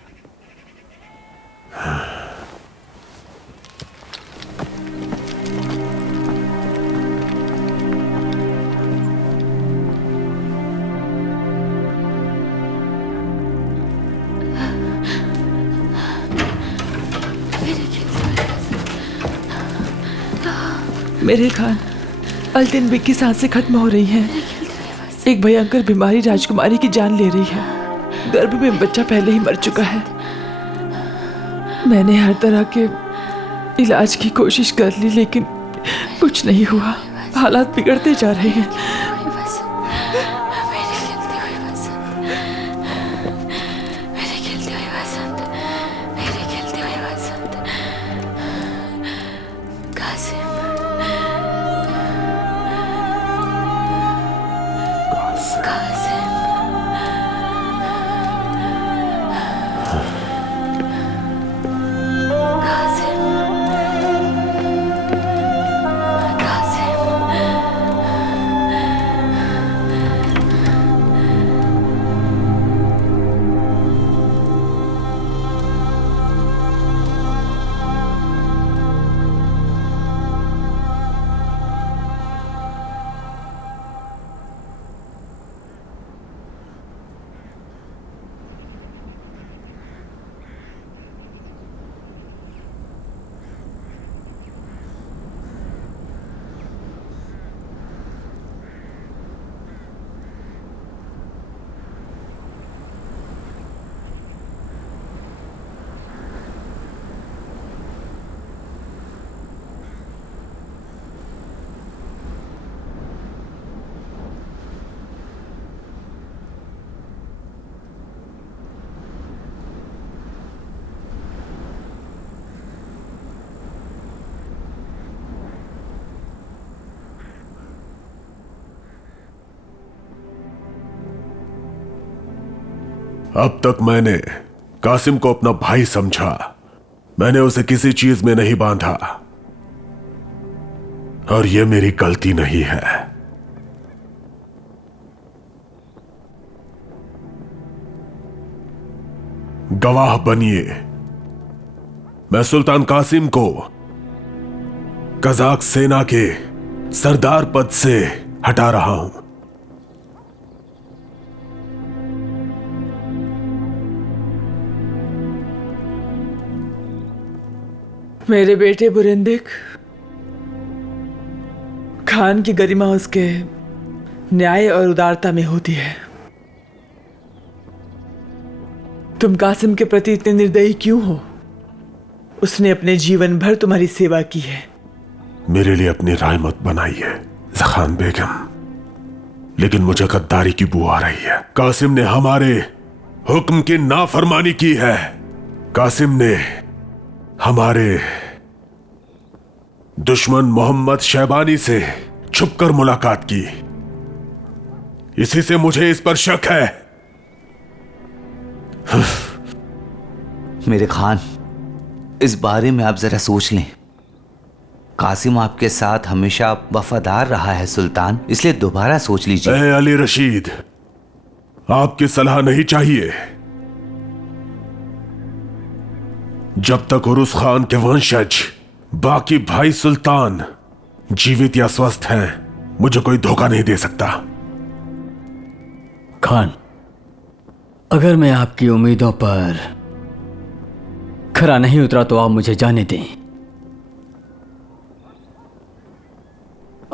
मेरे खान, अल्तनबिक की सांसें खत्म हो रही हैं। एक भयंकर बीमारी राजकुमारी की जान ले रही है। गर्भ में बच्चा पहले ही मर चुका है। मैंने हर तरह के इलाज की कोशिश कर ली, लेकिन कुछ नहीं हुआ। हालात बिगड़ते जा रहे हैं। अब तक मैंने कासिम को अपना भाई समझा। मैंने उसे किसी चीज में नहीं बांधा, और यह मेरी गलती नहीं है। गवाह बनिए, मैं सुल्तान कासिम को कजाक सेना के सरदार पद से हटा रहा हूं। मेरे बेटे बुरिंदिक, खान की गरिमा उसके न्याय और उदारता में होती है। तुम कासिम के प्रति इतने निर्दयी क्यों हो? उसने अपने जीवन भर तुम्हारी सेवा की है। मेरे लिए अपनी राय मत बनाइए जखान बेगम, लेकिन मुझे गद्दारी की बू आ रही है। कासिम ने हमारे हुक्म की नाफरमानी की है। कासिम ने हमारे दुश्मन मोहम्मद शैबानी से छुपकर मुलाकात की। इसी से मुझे इस पर शक है। मेरे खान, इस बारे में आप जरा सोच लें। कासिम आपके साथ हमेशा वफादार रहा है सुल्तान, इसलिए दोबारा सोच लीजिए। ए अली रशीद, आपकी सलाह नहीं चाहिए। जब तक उरुस खान के वंशज बाकी भाई सुल्तान जीवित या स्वस्थ हैं, मुझे कोई धोखा नहीं दे सकता। खान, अगर मैं आपकी उम्मीदों पर खरा नहीं उतरा तो आप मुझे जाने दें।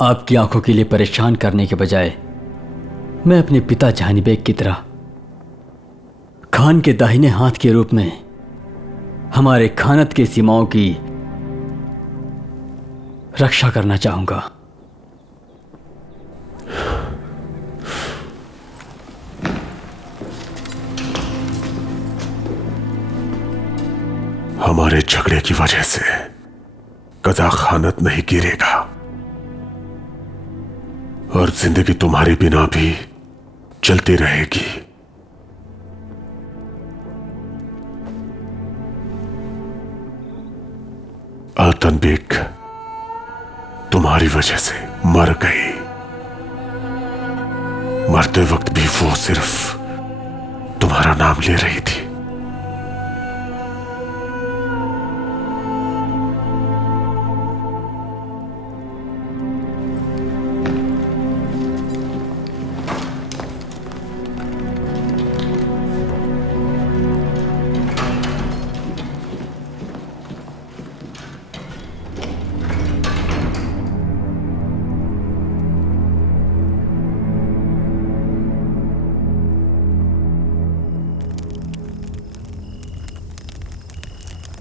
आपकी आंखों के लिए परेशान करने के बजाय मैं अपने पिता जहानी बेग की तरह खान के दाहिने हाथ के रूप में हमारे खानत की सीमाओं की रक्षा करना चाहूंगा। हमारे झगड़े की वजह से कज़ा खानत नहीं गिरेगा और जिंदगी तुम्हारे बिना भी चलती रहेगी। अल्तन बेग तुम्हारी वजह से मर गई। मरते वक्त भी वो सिर्फ तुम्हारा नाम ले रही थी।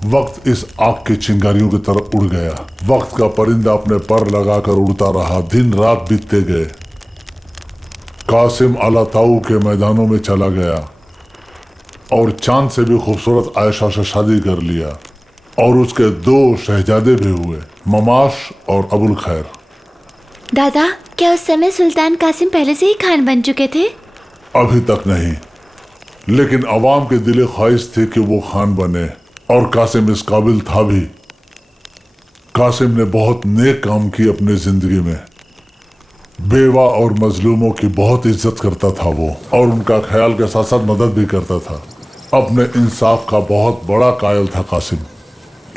वक्त इस आग की चिंगारियों की तरफ उड़ गया। वक्त का परिंदा अपने पर लगाकर उड़ता रहा। दिन रात बीतते गए। कासिम अलाताऊ के मैदानों में चला गया और चांद से भी खूबसूरत आयशा से शादी कर लिया और उसके 2 शहजादे भी हुए, ममाश और अबुल खैर। दादा, क्या उस समय सुल्तान कासिम पहले से ही खान बन चुके थे? अभी तक नहीं, लेकिन अवाम के दिले ख्वाहिश थी कि वो खान बने और कासिम इस काबिल था भी। कासिम ने बहुत नेक काम की अपनी जिंदगी में। बेवा और मजलूमों की बहुत इज्जत करता था वो और उनका ख्याल के साथ साथ मदद भी करता था। अपने इंसाफ का बहुत बड़ा कायल था कासिम।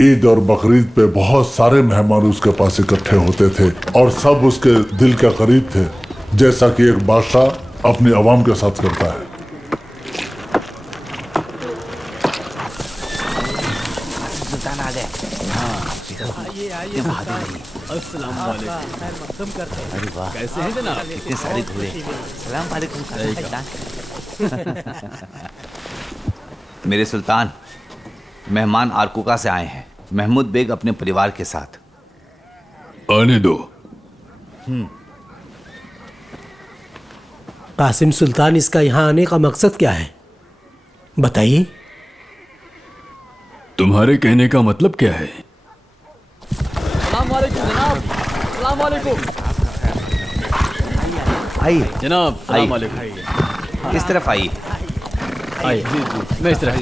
ईद और बकरीद पे बहुत सारे मेहमान उसके पास इकट्ठे होते थे और सब उसके दिल के करीब थे, जैसा कि एक बादशाह अपनी अवाम के साथ करता है। अस्सलाम वालेकुम। अरे वाह, कैसे हैं जनाब? इतने सारे घोड़े। सलाम वालेकुम मेरे सुल्तान, मेहमान आरकुका से आए हैं। महमूद बेग अपने परिवार के साथ। आने दो। कासिम सुल्तान, इसका यहाँ आने का मकसद क्या है, बताइए। तुम्हारे कहने का मतलब क्या है? सलाम वालेकुम जनाब। सलाम वालेकुम। आइए जनाब, सलाम वालेकुम। इस तरफ आइए। आइए, मैं इस तरफ।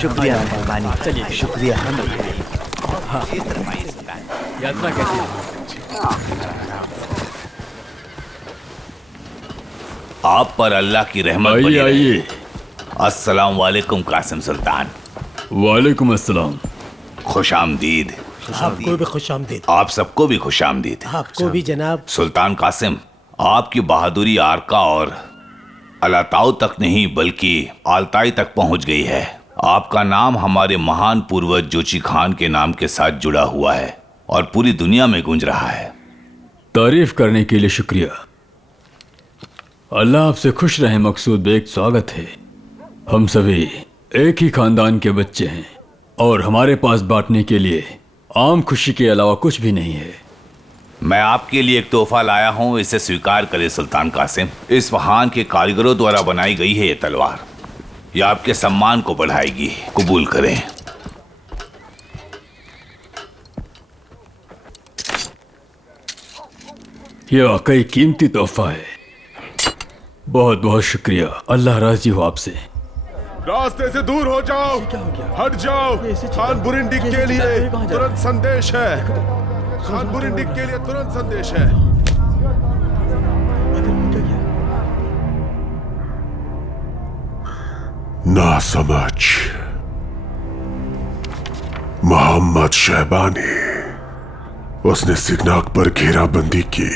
शुक्रिया मेहरबानी। चलिए, शुक्रिया। हाँ, यात्रा कैसी है? आप पर अल्लाह की रहमत बनी रहे। आइए। अस्सलाम वालेकुम कासिम सुल्तान। वालेकुम अस्सलाम। खुशामदीद। आपको भी खुशामदीद। आप सबको भी खुशामदीद। आपको भी जनाब। सुल्तान कासिम, आपकी बहादुरी आरका और अलाताऊ तक नहीं बल्कि आलताई तक पहुंच गई है। आपका नाम हमारे महान पूर्वज जोची खान के नाम के साथ जुड़ा हुआ है और पूरी दुनिया में गूंज रहा है। तारीफ करने के लिए शुक्रिया। अल्लाह आपसे खुश रहे मकसूद बेग। स्वागत है। हम सभी एक ही खानदान के बच्चे हैं और हमारे पास बांटने के लिए आम खुशी के अलावा कुछ भी नहीं है। मैं आपके लिए एक तोहफा लाया हूं, इसे स्वीकार करें सुल्तान कासिम। इस वहान के कारीगरों द्वारा बनाई गई है ये तलवार। यह आपके सम्मान को बढ़ाएगी। कबूल करें। यह वाकई कीमती तोहफा है। बहुत बहुत शुक्रिया। अल्लाह राजी हो आपसे। रास्ते से दूर हो जाओ, हट जाओ। खान बुरिंडिक के लिए तुरंत संदेश है। खान बुरिंडिक के लिए तुरंत संदेश है। ना समझ मोहम्मद शहबानी। उसने सिगनाक पर घेराबंदी की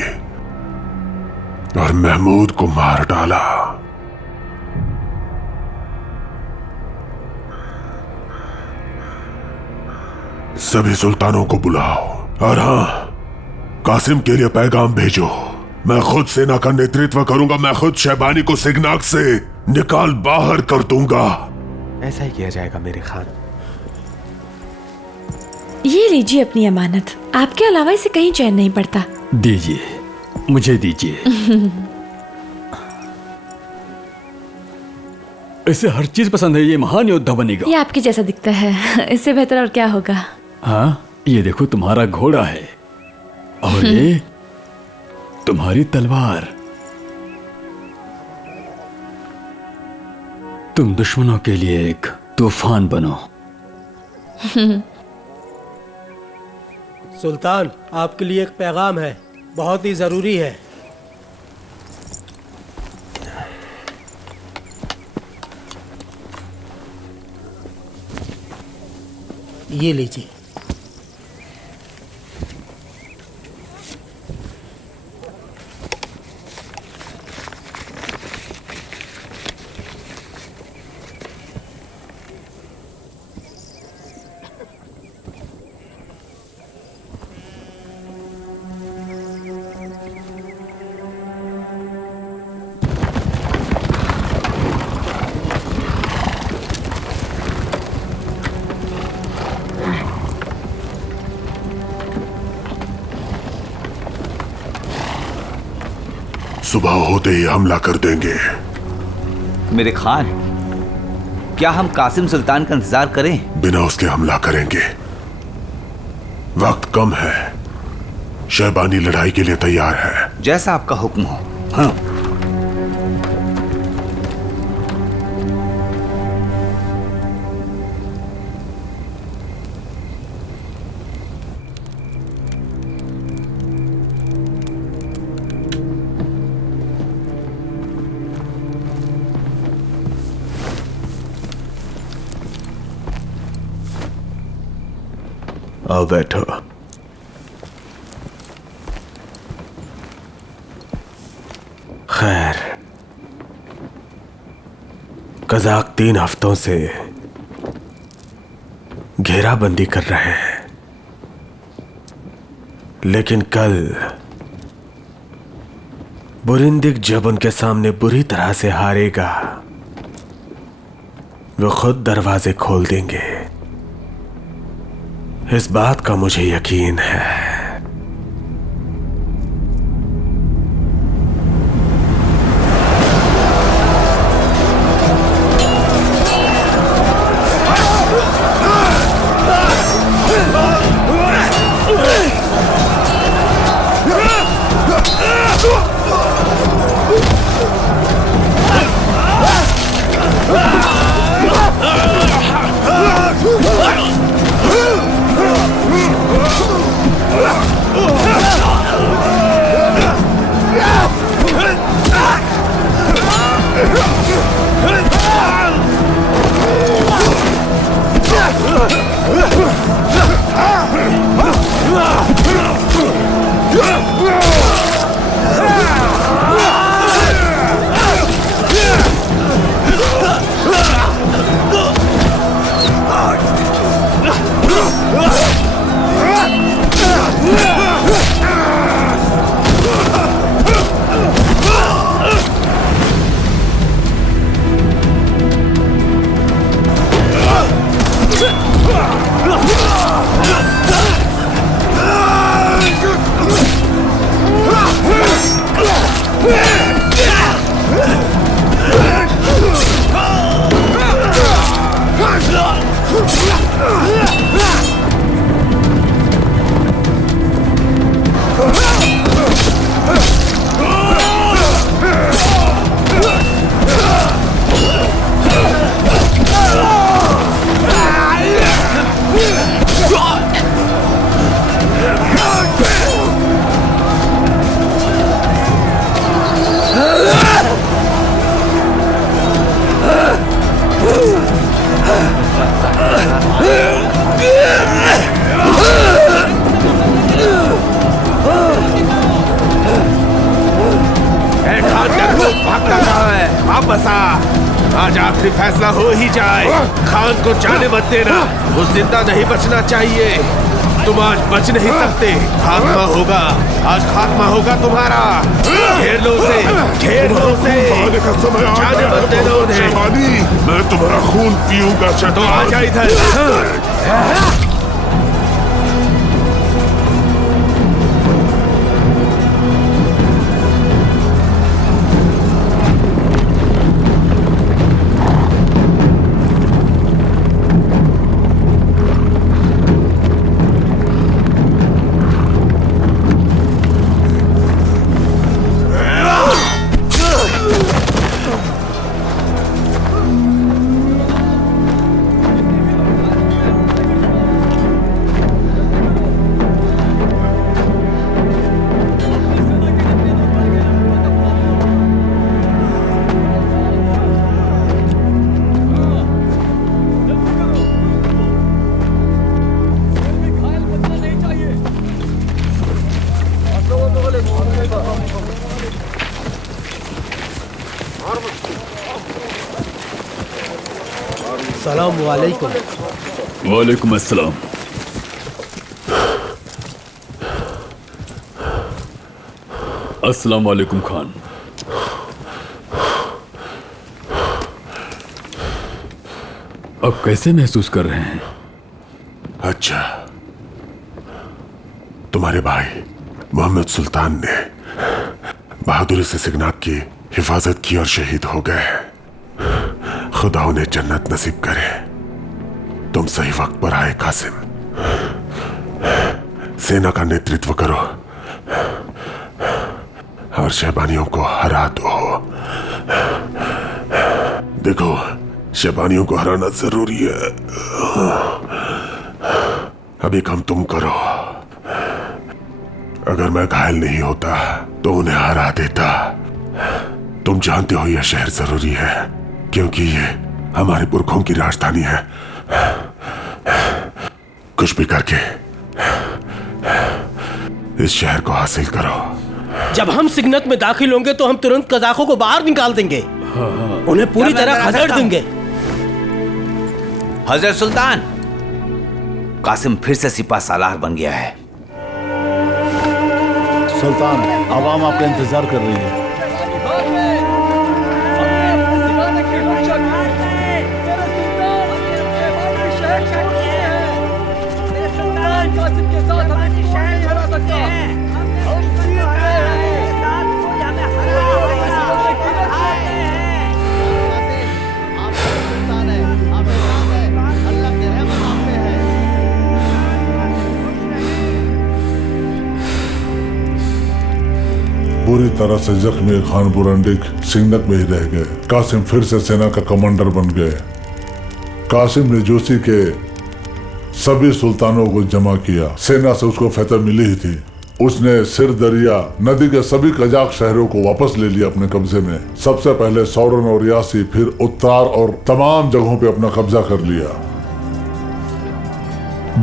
और महमूद को मार डाला। सभी सुल्तानों को बुलाओ और हाँ, कासिम के लिए पैगाम भेजो। मैं खुद सेना का नेतृत्व करूंगा। मैं खुद शहबानी को सिगनाक से निकाल बाहर कर दूंगा। ऐसा ही किया जाएगा मेरे खान। ये लीजिए अपनी अमानत। आपके अलावा इसे कहीं चैन नहीं पड़ता। दीजिए, मुझे दीजिए। इसे हर चीज पसंद है, ये महान योद्धा बनेगा। ये आपके जैसा दिखता है, इससे बेहतर और क्या होगा। हाँ, ये देखो तुम्हारा घोड़ा है और ये तुम्हारी तलवार। तुम दुश्मनों के लिए एक तूफान बनो। सुल्तान, आपके लिए एक पैगाम है, बहुत ही जरूरी है। ये लीजिए। सुबह होते ही हमला कर देंगे। मेरे खान, क्या हम कासिम सुल्तान का इंतजार करें? बिना उसके हमला करेंगे। वक्त कम है। शहबानी लड़ाई के लिए तैयार है। जैसा आपका हुक्म हो। हाँ। आओ बैठो। खैर, कजाक 3 हफ्तों से घेराबंदी कर रहे हैं, लेकिन कल बुरिंदिक जब उनके सामने बुरी तरह से हारेगा, वो खुद दरवाजे खोल देंगे। इस बात का मुझे यकीन है। वापस आ। आज आखिरी फैसला हो ही जाए। खान को जाने मत देना, वो जिंदा नहीं बचना चाहिए। तुम आज बच नहीं सकते। खात्मा होगा, आज खात्मा होगा तुम्हारा। घेर लो उसे, घेर लो उसे। जाने मत देना उन्हें। मैं तुम्हारा खून पीऊंगा। तो आ जा इधर। अस्सलाम वालेकुम। वालेकुम अस्सलाम। अस्सलाम वालेकुम खान। अब कैसे महसूस कर रहे हैं? अच्छा, तुम्हारे भाई मोहम्मद सुल्तान ने बहादुरी से सिगनाक की हिफाजत की और शहीद हो गए। खुदा उन्हें जन्नत नसीब करे। तुम सही वक्त पर आए कासिम। सेना का नेतृत्व करो और शहबानियों को हरा दो। देखो, शहबानियों को हराना जरूरी है। अभी काम तुम करो। अगर मैं घायल नहीं होता तो उन्हें हरा देता। तुम जानते हो यह शहर जरूरी है क्योंकि ये हमारे पुरखों की राजधानी है। कुछ भी करके इस शहर को हासिल करो। जब हम सिग्नत में दाखिल होंगे तो हम तुरंत कज़ाकों को बाहर निकाल देंगे। उन्हें पूरी तरह खदेड़ देंगे। हजरत सुल्तान, कासिम फिर से सिपा सालार बन गया है। सुल्तान, आवाम आपका इंतजार कर रही है। बुरी तरह से जख्मी खान बुरंडिक सिंगनक में ही रह गए। कासिम फिर से सेना का कमांडर बन गए। कासिम ने जोशी के सभी सुल्तानों को जमा किया। सेना से उसको फतह मिली ही थी। उसने सिर दरिया नदी के सभी कजाक शहरों को वापस ले लिया अपने कब्जे में। सबसे पहले सौरन और यासी, फिर उत्तार और तमाम जगहों पे अपना कब्जा कर लिया।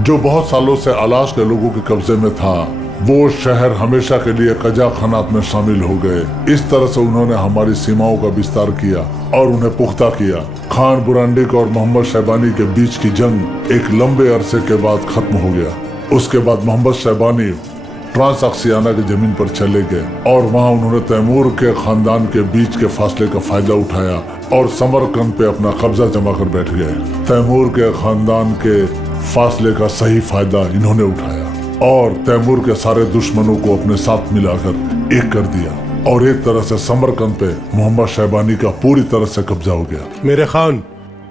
जो बहुत सालों से अलाश के लोगों के कब्जे में था, वो शहर हमेशा के लिए कजाक खानात में शामिल हो गए। इस तरह से उन्होंने हमारी सीमाओं का विस्तार किया और उन्हें पुख्ता किया। खान बुरांडिक और मोहम्मद शहबानी के बीच की जंग एक लंबे अरसे के बाद खत्म हो गया। उसके बाद मोहम्मद शहबानी ट्रांसअक्सियाना की जमीन पर चले गए और वहां उन्होंने तैमूर के खानदान के बीच के फासले का फायदा उठाया और समरकंद पे अपना कब्जा जमा कर बैठ गए। तैमूर के खानदान के फासले का सही फायदा इन्होंने उठाया और तैमूर के सारे दुश्मनों को अपने साथ मिलाकर एक कर दिया और एक तरह से समरकंद पे मोहम्मद शहबानी का पूरी तरह से कब्जा हो गया। मेरे खान,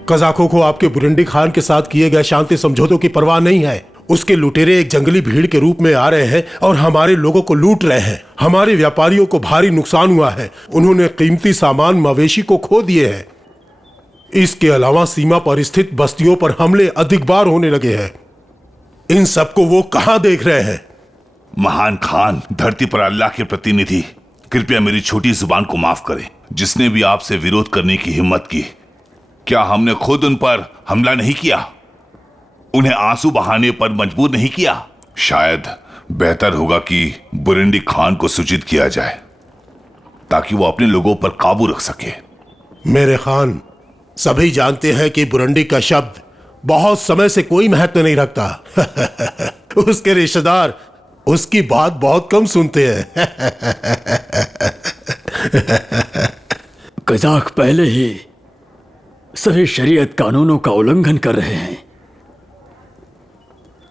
कज़ाकों को आपके बुरंडी खान के साथ किए गए शांति समझौतों की परवाह नहीं है। उसके लुटेरे एक जंगली भीड़ के रूप में आ रहे हैं और हमारे लोगों को लूट रहे हैं। हमारे व्यापारियों को भारी नुकसान हुआ है। उन्होंने कीमती सामान मवेशी को खो दिए हैं। इसके अलावा सीमा पर स्थित बस्तियों पर हमले अधिक बार होने लगे हैं। इन सबको वो कहां देख रहे हैं? महान खान, धरती पर अल्लाह के प्रतिनिधि, कृपया मेरी छोटी जुबान को माफ करें। जिसने भी आपसे विरोध करने की हिम्मत की, क्या हमने खुद उन पर हमला नहीं किया? उन्हें आंसू बहाने पर मजबूर नहीं किया? शायद बेहतर होगा कि बुरंडी खान को सूचित किया जाए ताकि वो अपने लोगों पर काबू रख सके। मेरे खान, सभी जानते हैं कि बुरंडी का शब्द बहुत समय से कोई महत्व नहीं रखता। उसके रिश्तेदार उसकी बात बहुत कम सुनते हैं। कजाक पहले ही सभी शरीयत कानूनों का उल्लंघन कर रहे हैं।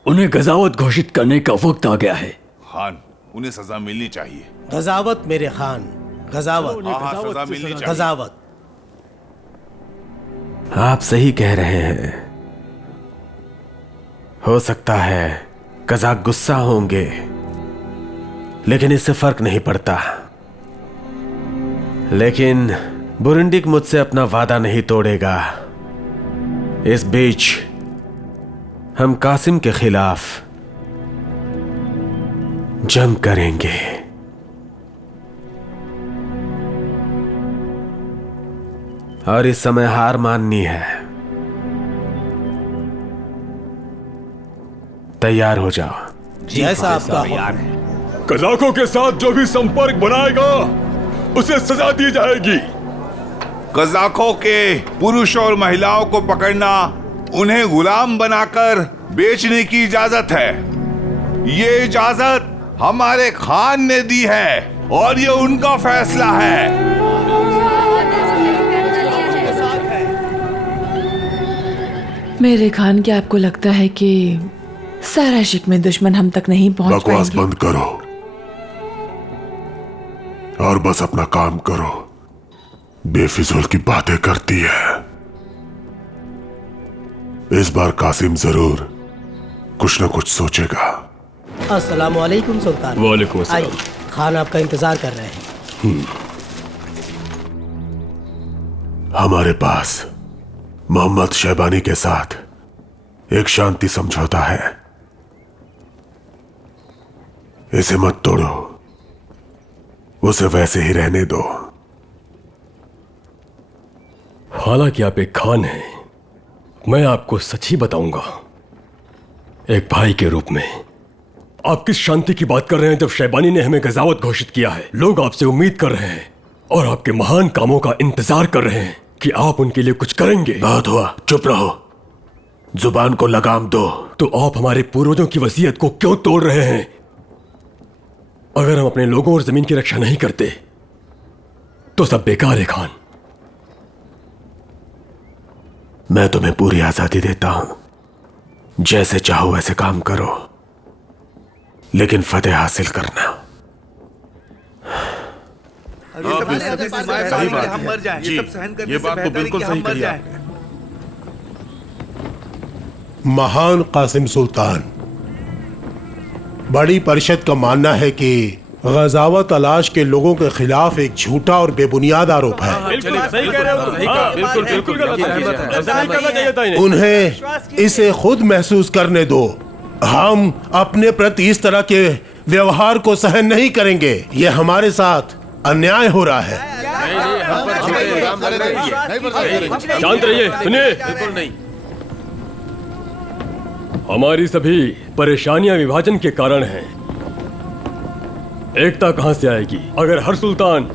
उन्हें गजावत घोषित करने का वक्त आ गया है। खान, उन्हें सजा मिलनी चाहिए। गजावत मेरे खान, गजावत। सजा मिलनी चाहिए। गजावत। आप सही कह रहे हैं। हो सकता है कज़ाक गुस्सा होंगे, लेकिन इससे फर्क नहीं पड़ता। लेकिन बुरंडिक मुझसे अपना वादा नहीं तोड़ेगा। इस बीच हम कासिम के खिलाफ जंग करेंगे। और इस समय हार माननी है। तैयार हो जाओ। जैसा आपका कज़ाकों के साथ जो भी संपर्क बनाएगा उसे सजा दी जाएगी। कज़ाकों के पुरुष और महिलाओं को पकड़ना, उन्हें गुलाम बनाकर बेचने की इजाजत है। ये इजाजत हमारे खान ने दी है और ये उनका फैसला है। मेरे खान, क्या आपको लगता है कि सारा शिकवे दुश्मन हम तक नहीं पहुंच बकवास पाएंगे? बंद करो और बस अपना काम करो। बेफिजूल की बातें करती है। इस बार कासिम जरूर कुछ न कुछ सोचेगा। अस्सलामुअलैकुम सुल्तान। वालेकुम अस्सलाम। आइए, खान आपका इंतजार कर रहे हैं। हमारे पास मोहम्मद शैबानी के साथ एक शांति समझौता है, इसे मत तोड़ो, उसे वैसे ही रहने दो। हालांकि आप एक खान हैं, मैं आपको सच ही बताऊंगा। एक भाई के रूप में आप किस शांति की बात कर रहे हैं जब शैबानी ने हमें गजावत घोषित किया है। लोग आपसे उम्मीद कर रहे हैं और आपके महान कामों का इंतजार कर रहे हैं कि आप उनके लिए कुछ करेंगे। बहुत हुआ, चुप रहो, जुबान को लगाम दो। तो आप हमारे पूर्वजों की वसीयत को क्यों तोड़ रहे हैं? अगर हम अपने लोगों और जमीन की रक्षा नहीं करते तो सब बेकार है खान। मैं तुम्हें पूरी आजादी देता हूं, जैसे चाहो वैसे काम करो, लेकिन फतेह हासिल करना। सही बात हम मर जाएं, ये बात तो बिल्कुल सही कही आपने। महान कासिम सुल्तान, बड़ी परिषद का मानना है कि गजावत तलाश के लोगों के खिलाफ एक झूठा और बेबुनियाद आरोप है। उन्हें इसे खुद महसूस करने दो। हम अपने प्रति इस तरह के व्यवहार को सहन नहीं करेंगे। ये हमारे साथ अन्याय हो रहा है। शांत रहिए, सुनिए। बिल्कुल नहीं। हमारी सभी परेशानियां विभाजन के कारण हैं। एकता कहां से आएगी? अगर हर सुल्तान,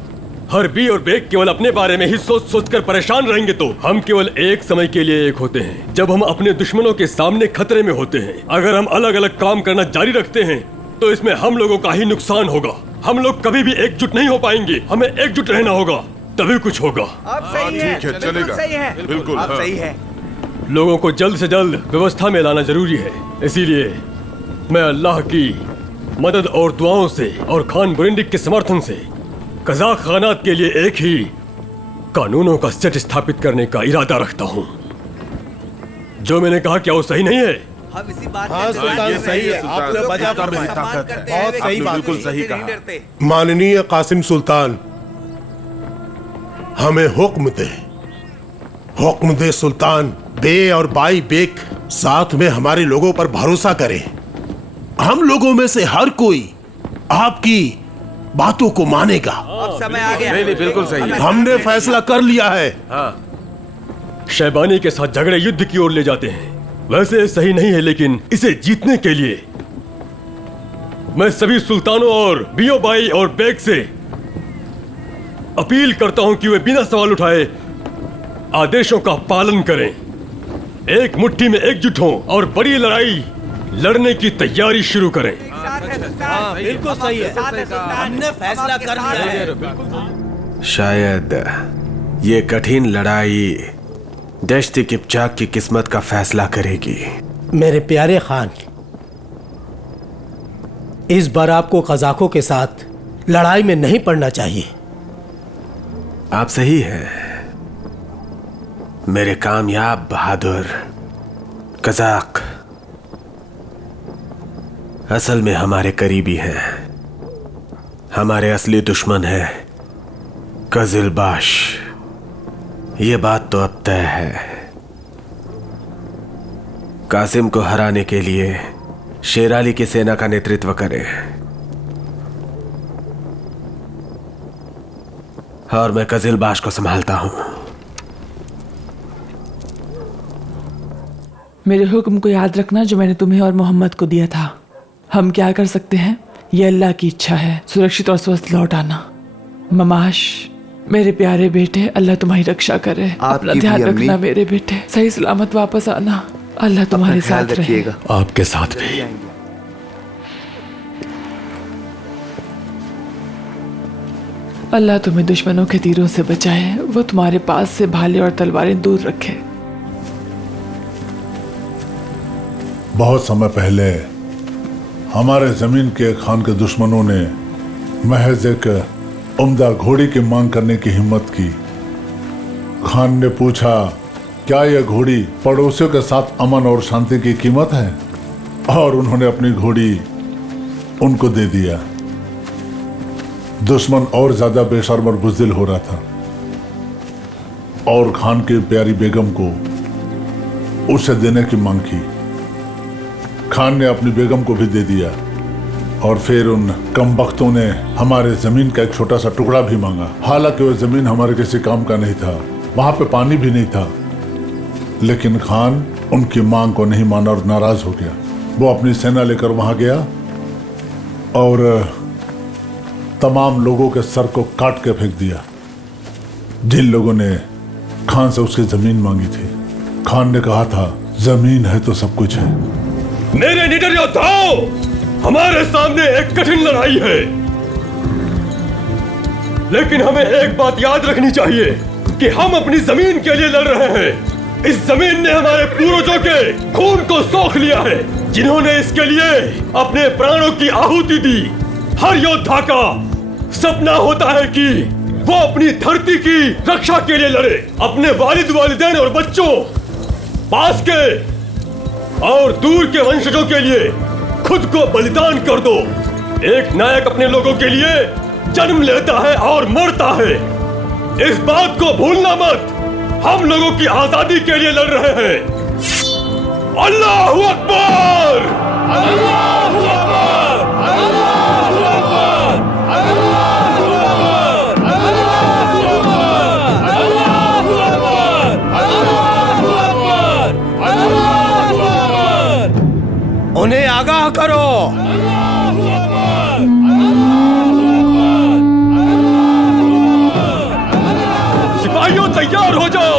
हर बी और बेग केवल अपने बारे में ही सोच सोच कर परेशान रहेंगे तो हम केवल एक समय के लिए एक होते हैं, जब हम अपने दुश्मनों के सामने खतरे में होते हैं। अगर हम अलग अलग काम करना जारी रखते हैं तो इसमें हम लोगों का ही नुकसान होगा। हम लोग कभी भी एकजुट नहीं हो पाएंगे। हमें एकजुट रहना होगा, तभी कुछ होगा। ठीक है, चलेगा। बिल्कुल सही है। लोगों को जल्द से जल्द व्यवस्था में लाना जरूरी है। इसीलिए मैं अल्लाह की मदद और दुआओं से और खान बुरिंडिक के समर्थन से कज़ाक खानात के लिए एक ही कानूनों का सेट स्थापित करने का इरादा रखता हूँ। जो मैंने कहा क्या वो सही नहीं है? हम इसी बात हाँ सुल्तान, सही है। आपने वजह फरमाया। बहुत सही बात, बिल्कुल सही कहा। माननीय कासिम सुल्तान, हमें हुक्म दे, हुक्म दे सुल्तान। बे और बाई बेक साथ में हमारे लोगों पर भरोसा करें। हम लोगों में से हर कोई आपकी बातों को मानेगा। अब समय आ गया। नहीं, बिल्कुल सही है। हमने फैसला कर लिया है। शैबानी के साथ झगड़े युद्ध की ओर ले जाते हैं। वैसे सही नहीं है, लेकिन इसे जीतने के लिए मैं सभी सुल्तानों और बियो बाई और बेग से अपील करता हूं कि वे बिना सवाल उठाए आदेशों का पालन करें, एक मुट्ठी में एकजुट हों और बड़ी लड़ाई लड़ने की तैयारी शुरू करें। बिल्कुल सही है। हमने फैसला कर लिया है। शायद ये कठिन लड़ाई दश्त किपचाक की किस्मत का फैसला करेगी। मेरे प्यारे खान, इस बार आपको कज़ाकों के साथ लड़ाई में नहीं पड़ना चाहिए। आप सही हैं। मेरे कामयाब बहादुर कज़ाक असल में हमारे करीबी हैं। हमारे असली दुश्मन है कज़िलबाश। ये बात तो अब तय है। कासिम को हराने के लिए शेराली की सेना का नेतृत्व करें और मैं कज़िलबाश को संभालता हूं। मेरे हुक्म को याद रखना जो मैंने तुम्हें और मोहम्मद को दिया था। हम क्या कर सकते हैं, ये अल्लाह की इच्छा है। सुरक्षित और स्वस्थ लौट आना। ममाश मेरे प्यारे बेटे, अल्लाह तुम्हारी रक्षा करे। अपना आपकी ध्यान भी अम्मी। रखना मेरे बेटे, सही सलामत वापस आना। अल्लाह तुम्हारे अपना ख्याल साथ रहे। रखिएगा। आपके साथ भी। अल्लाह तुम्हें दुश्मनों के तीरों से बचाए, वो तुम्हारे पास से भाले और तलवारें दूर रखे। बहुत समय पहले हमारे जमीन के खान के दुश्मनों ने महज एक उम्दा घोड़ी की मांग करने की हिम्मत की। खान ने पूछा, क्या यह घोड़ी पड़ोसियों के साथ अमन और शांति की कीमत है? और उन्होंने अपनी घोड़ी उनको दे दिया। दुश्मन और ज्यादा बेशर्म और बुज़दिल हो रहा था और खान की प्यारी बेगम को उसे देने की मांग की। खान ने अपनी बेगम को भी दे दिया और फिर उन कमबख्तों ने हमारे जमीन का एक छोटा सा टुकड़ा भी मांगा। हालांकि वह जमीन हमारे किसी काम का नहीं था, वहां पे पानी भी नहीं था, लेकिन खान उनकी मांग को नहीं माना और नाराज हो गया। वो अपनी सेना लेकर वहां गया और तमाम लोगों के सर को काट के फेंक दिया जिन लोगों ने खान से उसकी जमीन मांगी थी। खान ने कहा था, जमीन है तो सब कुछ है। मेरे निडर योद्धाओं, हमारे सामने एक कठिन लड़ाई है, लेकिन हमें एक बात याद रखनी चाहिए कि हम अपनी जमीन के लिए लड़ रहे हैं। इस जमीन ने हमारे पूर्वजों के खून को सोख लिया है, जिन्होंने इसके लिए अपने प्राणों की आहुति दी। हर योद्धा का सपना होता है कि वो अपनी धरती की रक्षा के लिए लड़े, अपने वालिद वालिदैन और बच्चों, पास के और दूर के वंशजों के लिए खुद को बलिदान कर दो। एक नायक अपने लोगों के लिए जन्म लेता है और मरता है, इस बात को भूलना मत। हम लोगों की आजादी के लिए लड़ रहे हैं। अल्लाहू अकबर! अल्लाहू अकबर! अल्लाहू अकबर! अल्लाहू अकबर! अल्लाहू अकबर! अल्लाहू अकबर! अल्लाहू अकबर! अल्लाहू अकबर! उन्हें आगाह करो। सिपाहियों, तैयार हो जाओ।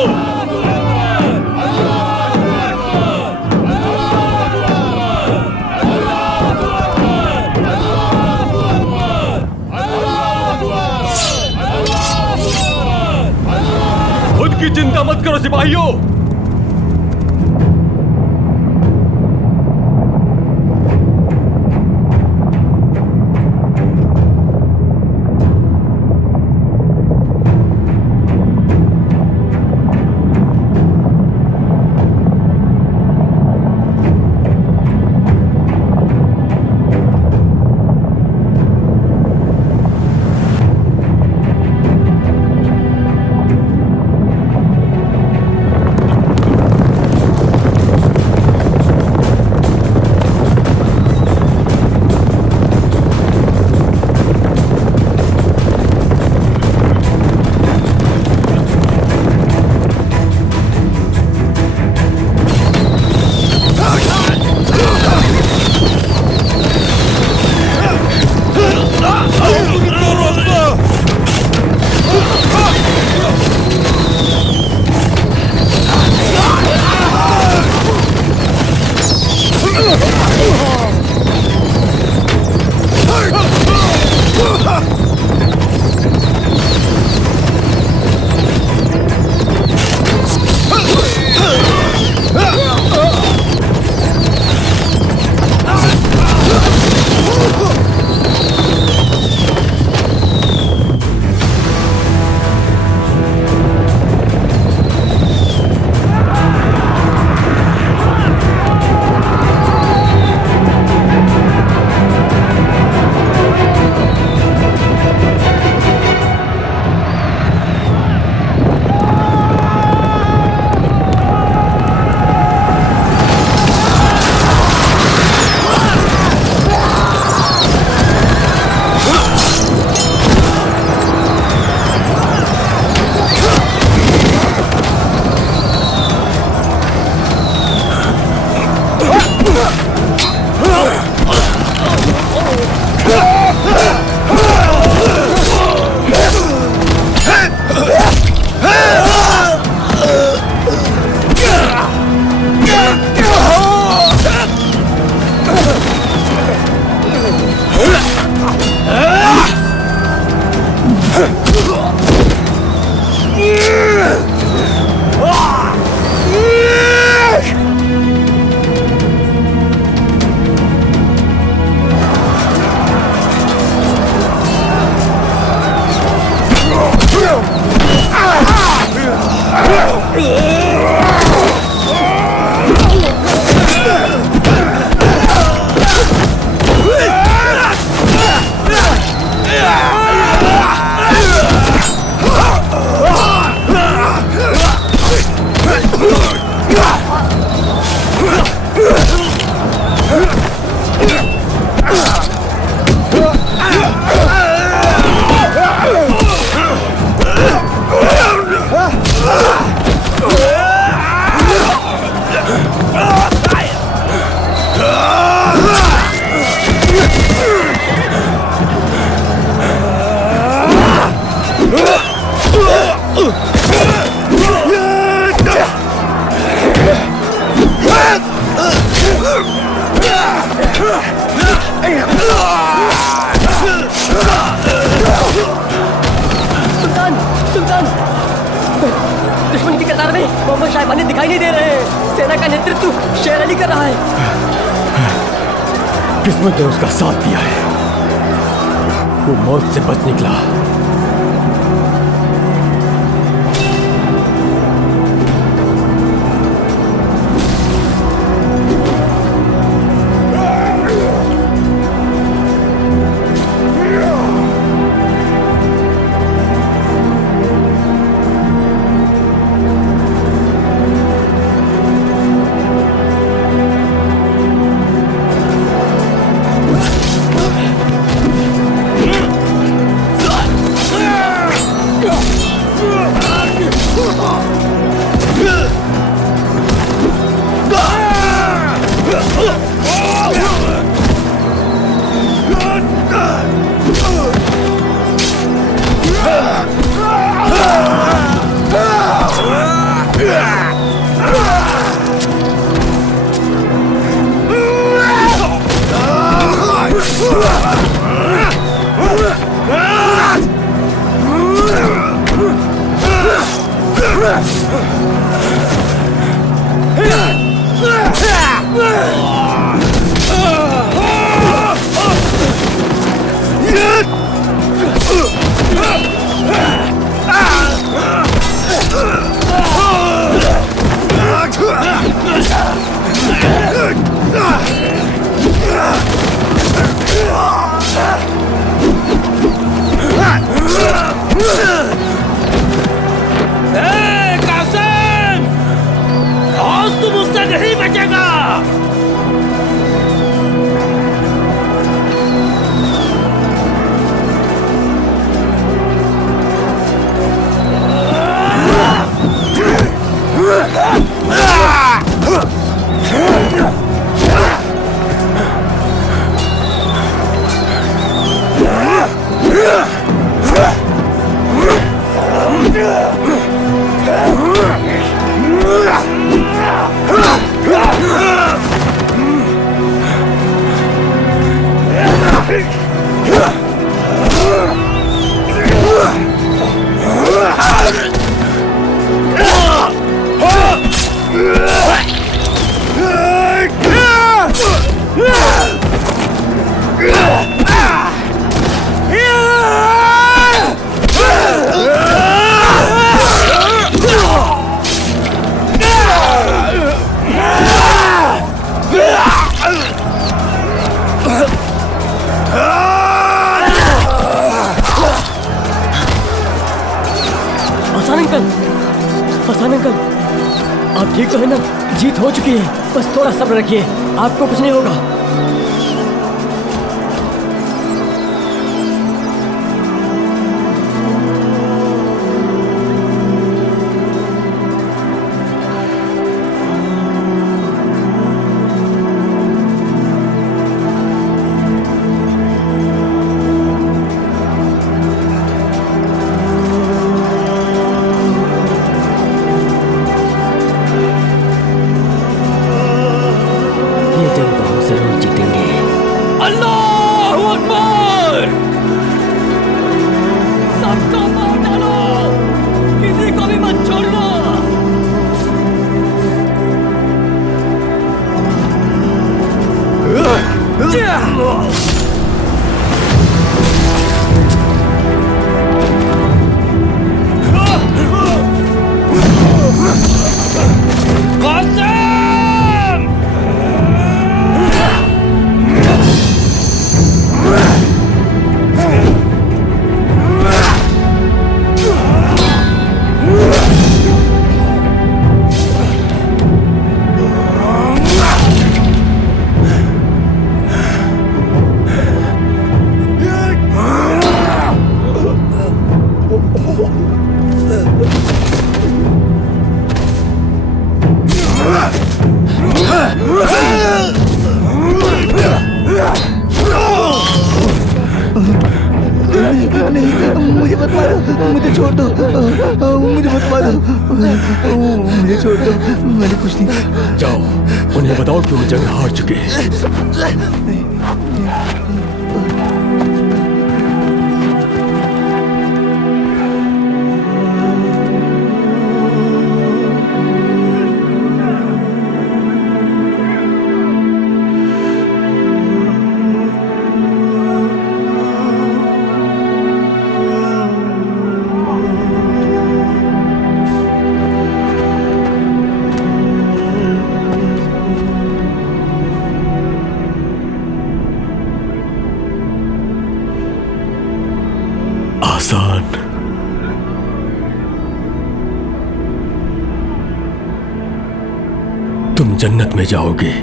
खुद की चिंता मत करो सिपाहियों। नहीं दे रहे हैं। सेना का नेतृत्व शेर अली कर रहा है। किस्मत ने उसका साथ दिया है, वो मौत से बच निकला। आप ठीक तो है ना? जीत हो चुकी है, बस थोड़ा सब्र रखिए, आपको कुछ नहीं होगा। मुझे मत मारो, मुझे छोड़ दो, मुझे मत मारो, मुझे छोड़ दो, मैंने कुछ नहीं। जाओ, उन्हें बताओ कि वो जंग हार चुके हैं। तुम जन्नत में जाओगे।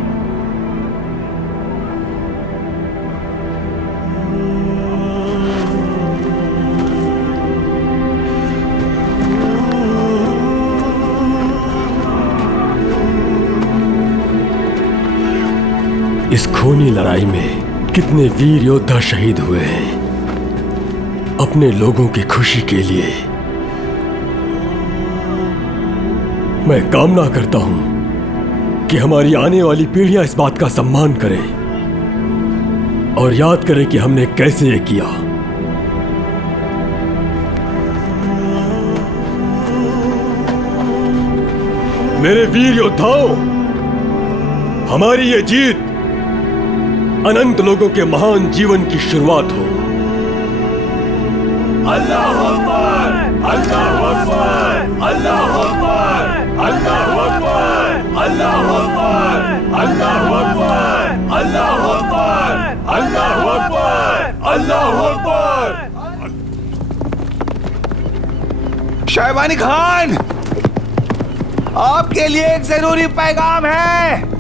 इस खूनी लड़ाई में कितने वीर योद्धा शहीद हुए हैं अपने लोगों की खुशी के लिए। मैं कामना करता हूं कि हमारी आने वाली पीढ़ियां इस बात का सम्मान करें और याद करें कि हमने कैसे ये किया। मेरे वीर योद्धाओं, हमारी ये जीत अनंत लोगों के महान जीवन की शुरुआत हो। अल्लाह अकबर, अल्लाह अकबर, अल्लाह अकबर, अल्लाह अकबर, अल्लाह अकबर, अल्लाह अकबर, अल्लाह अकबर, अल्लाह अकबर, अल्लाह अकबर। शहबानी खान, आपके लिए एक जरूरी पैगाम है।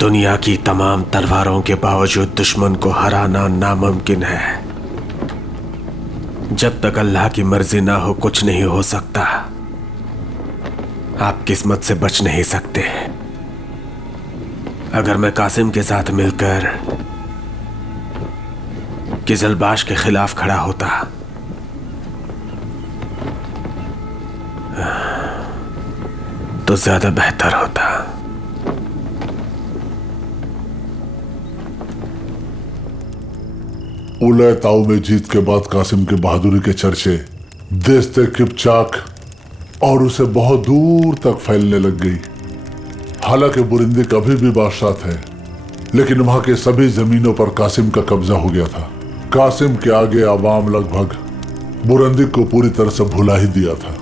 दुनिया की तमाम तलवारों के बावजूद दुश्मन को हराना नामुमकिन है। जब तक अल्लाह की मर्जी ना हो कुछ नहीं हो सकता। आप किस्मत से बच नहीं सकते। अगर मैं कासिम के साथ मिलकर किजलबाश के खिलाफ खड़ा होता तो ज्यादा बेहतर होता। उलय ताऊ में जीत के बाद कासिम की बहादुरी के चर्चे देश किपचाक और उसे बहुत दूर तक फैलने लग गई। हालांकि बुरिंदी कभी भी बादशाह थे, लेकिन वहां के सभी जमीनों पर कासिम का कब्जा हो गया था। कासिम के आगे आवाम लगभग बुरंदी को पूरी तरह से भुला ही दिया था।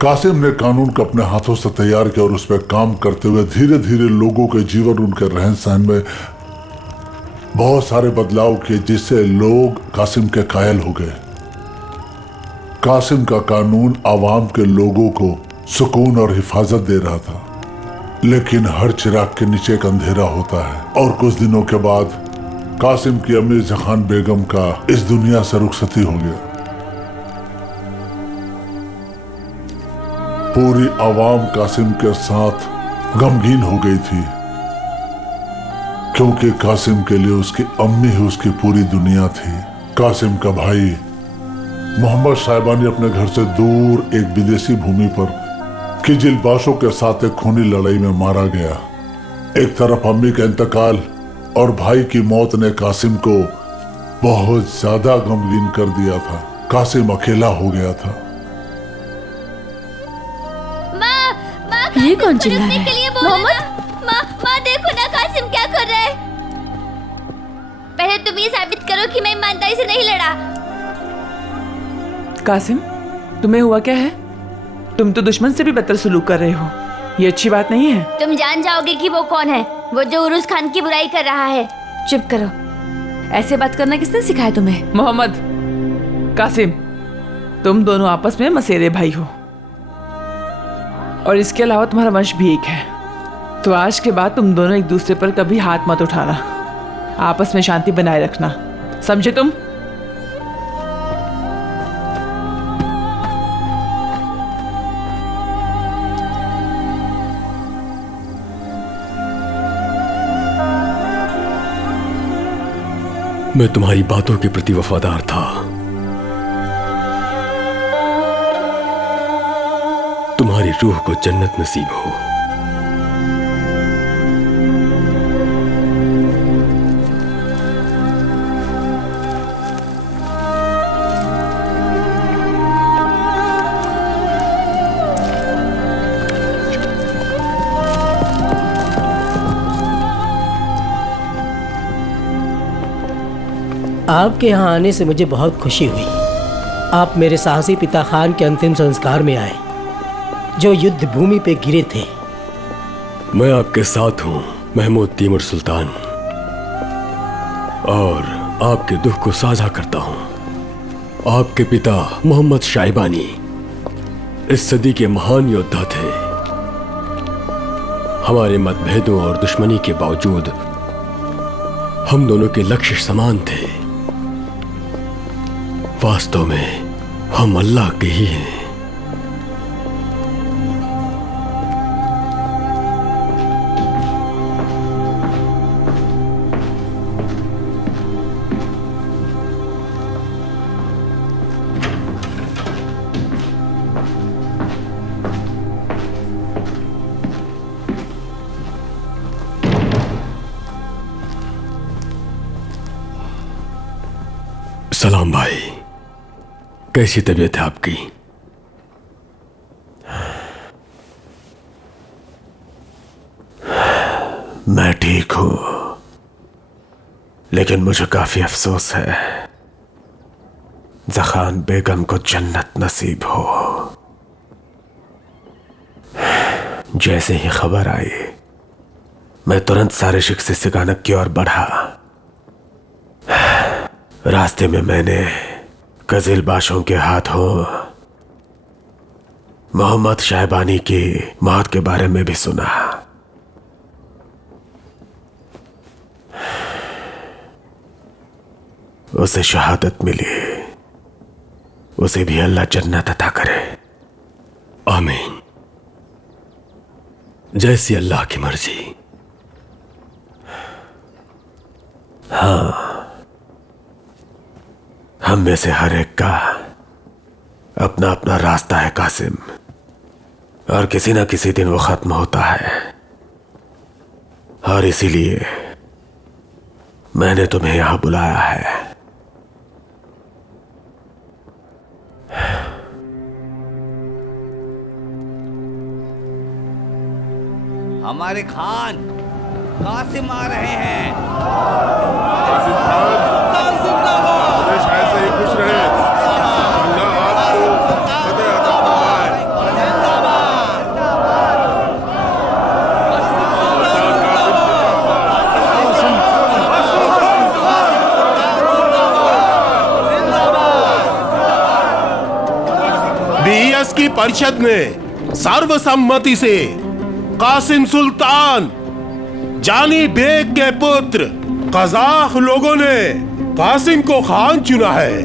कासिम ने कानून को अपने हाथों से तैयार किया और उस पर काम करते हुए धीरे धीरे लोगों के जीवन, उनके रहन सहन में बहुत सारे बदलाव किए, जिससे लोग कासिम के कायल हो गए। कासिम का कानून आवाम के लोगों को सुकून और हिफाजत दे रहा था, लेकिन हर चिराग के नीचे एक अंधेरा होता है। और कुछ दिनों के बाद कासिम की अमीर जहान बेगम का इस दुनिया से रुखसती हो गया। पूरी आवाम कासिम के साथ गमगीन हो गई थी, क्योंकि कासिम के लिए उसकी अम्मी ही उसकी पूरी दुनिया थी। कासिम का भाई मोहम्मद साहिबानी अपने घर से दूर एक विदेशी भूमि पर किजिलबाशों के साथ एक खूनी लड़ाई में मारा गया। एक तरफ अम्मी का इंतकाल और भाई की मौत ने कासिम को बहुत ज्यादा गमगीन कर दिया था। कासिम अकेला हो गया था। ये कौन चिल्ला रहा है? मोहम्मद, माँ देखो ना कासिम क्या कर रहा है। पहले तुम ये साबित करो कि मैं ईमानदारी से नहीं लड़ा। कासिम, तुम्हें हुआ क्या है? तुम तो दुश्मन से भी बदतर सुलूक कर रहे हो। ये अच्छी बात नहीं है। तुम जान जाओगे कि वो कौन है, वो जो उरुस खान की बुराई कर रहा है। चुप करो। ऐसे बात करना किसने सिखाया तुम्हें? मोहम्मद, कासिम, तुम दोनों आपस में मसेरे भाई हो और इसके अलावा तुम्हारा वंश भी एक है। तो आज के बाद तुम दोनों एक दूसरे पर कभी हाथ मत उठाना। आपस में शांति बनाए रखना, समझे तुम? मैं तुम्हारी बातों के प्रति वफादार था। तुम्हारी रूह को जन्नत नसीब हो। आपके यहाँ आने से मुझे बहुत खुशी हुई। आप मेरे साहसी पिता खान के अंतिम संस्कार में आए, जो युद्ध भूमि पे गिरे थे। मैं आपके साथ हूँ महमूद तैमूर सुल्तान, और आपके दुख को साझा करता हूँ। आपके पिता मोहम्मद शाइबानी इस सदी के महान योद्धा थे। हमारे मतभेदों और दुश्मनी के बावजूद हम दोनों के लक्ष्य समान थे। वास्तव में हम अल्लाह के ही हैं। सलाम भाई, कैसी तबीयत है आपकी? मैं ठीक हूं, लेकिन मुझे काफी अफसोस है। जखान बेगम को जन्नत नसीब हो। जैसे ही खबर आई, मैं तुरंत सारे शिक से सिगानक की ओर बढ़ा। रास्ते में मैंने कजीलबाशों के हाथों मोहम्मद शाइबानी की मौत के बारे में भी सुना। उसे शहादत मिली, उसे भी अल्लाह जन्नत अता करे। आमीन। जैसी अल्लाह की मर्जी। हाँ, हम में से हर एक का अपना अपना रास्ता है कासिम, और किसी ना किसी दिन वो खत्म होता है। और इसीलिए मैंने तुम्हें यहां बुलाया है। हमारे खान कासिम आ रहे हैं। कासिम खान हमेशा ऐसे ही खुश रहे। अल्लाह आपको फतेह अता फरमाए। बीएस की परिषद ने सर्वसम्मति से कासिम सुल्तान जानी बेग के पुत्र कजाक लोगों ने कासिम को खान चुना है।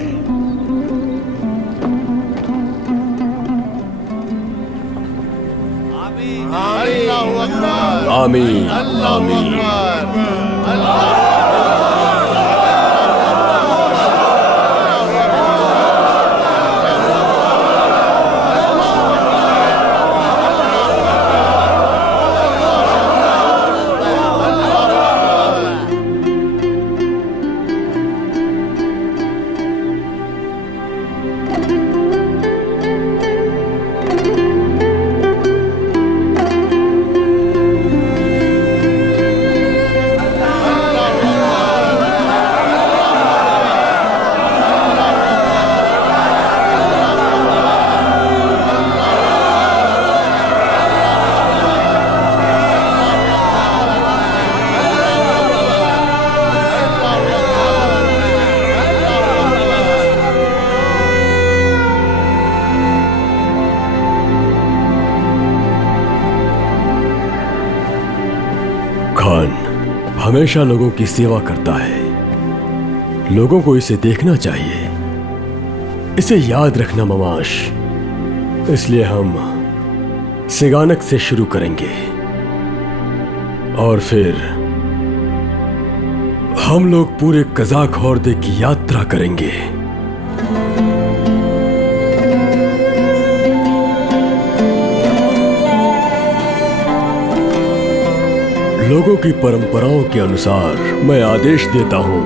आमीन आमीन। हमेशा लोगों की सेवा करता है। लोगों को इसे देखना चाहिए, इसे याद रखना ममाश। इसलिए हम सिगानक से शुरू करेंगे और फिर हम लोग पूरे कजाक हौर्दे की यात्रा करेंगे। लोगों की परंपराओं के अनुसार मैं आदेश देता हूं,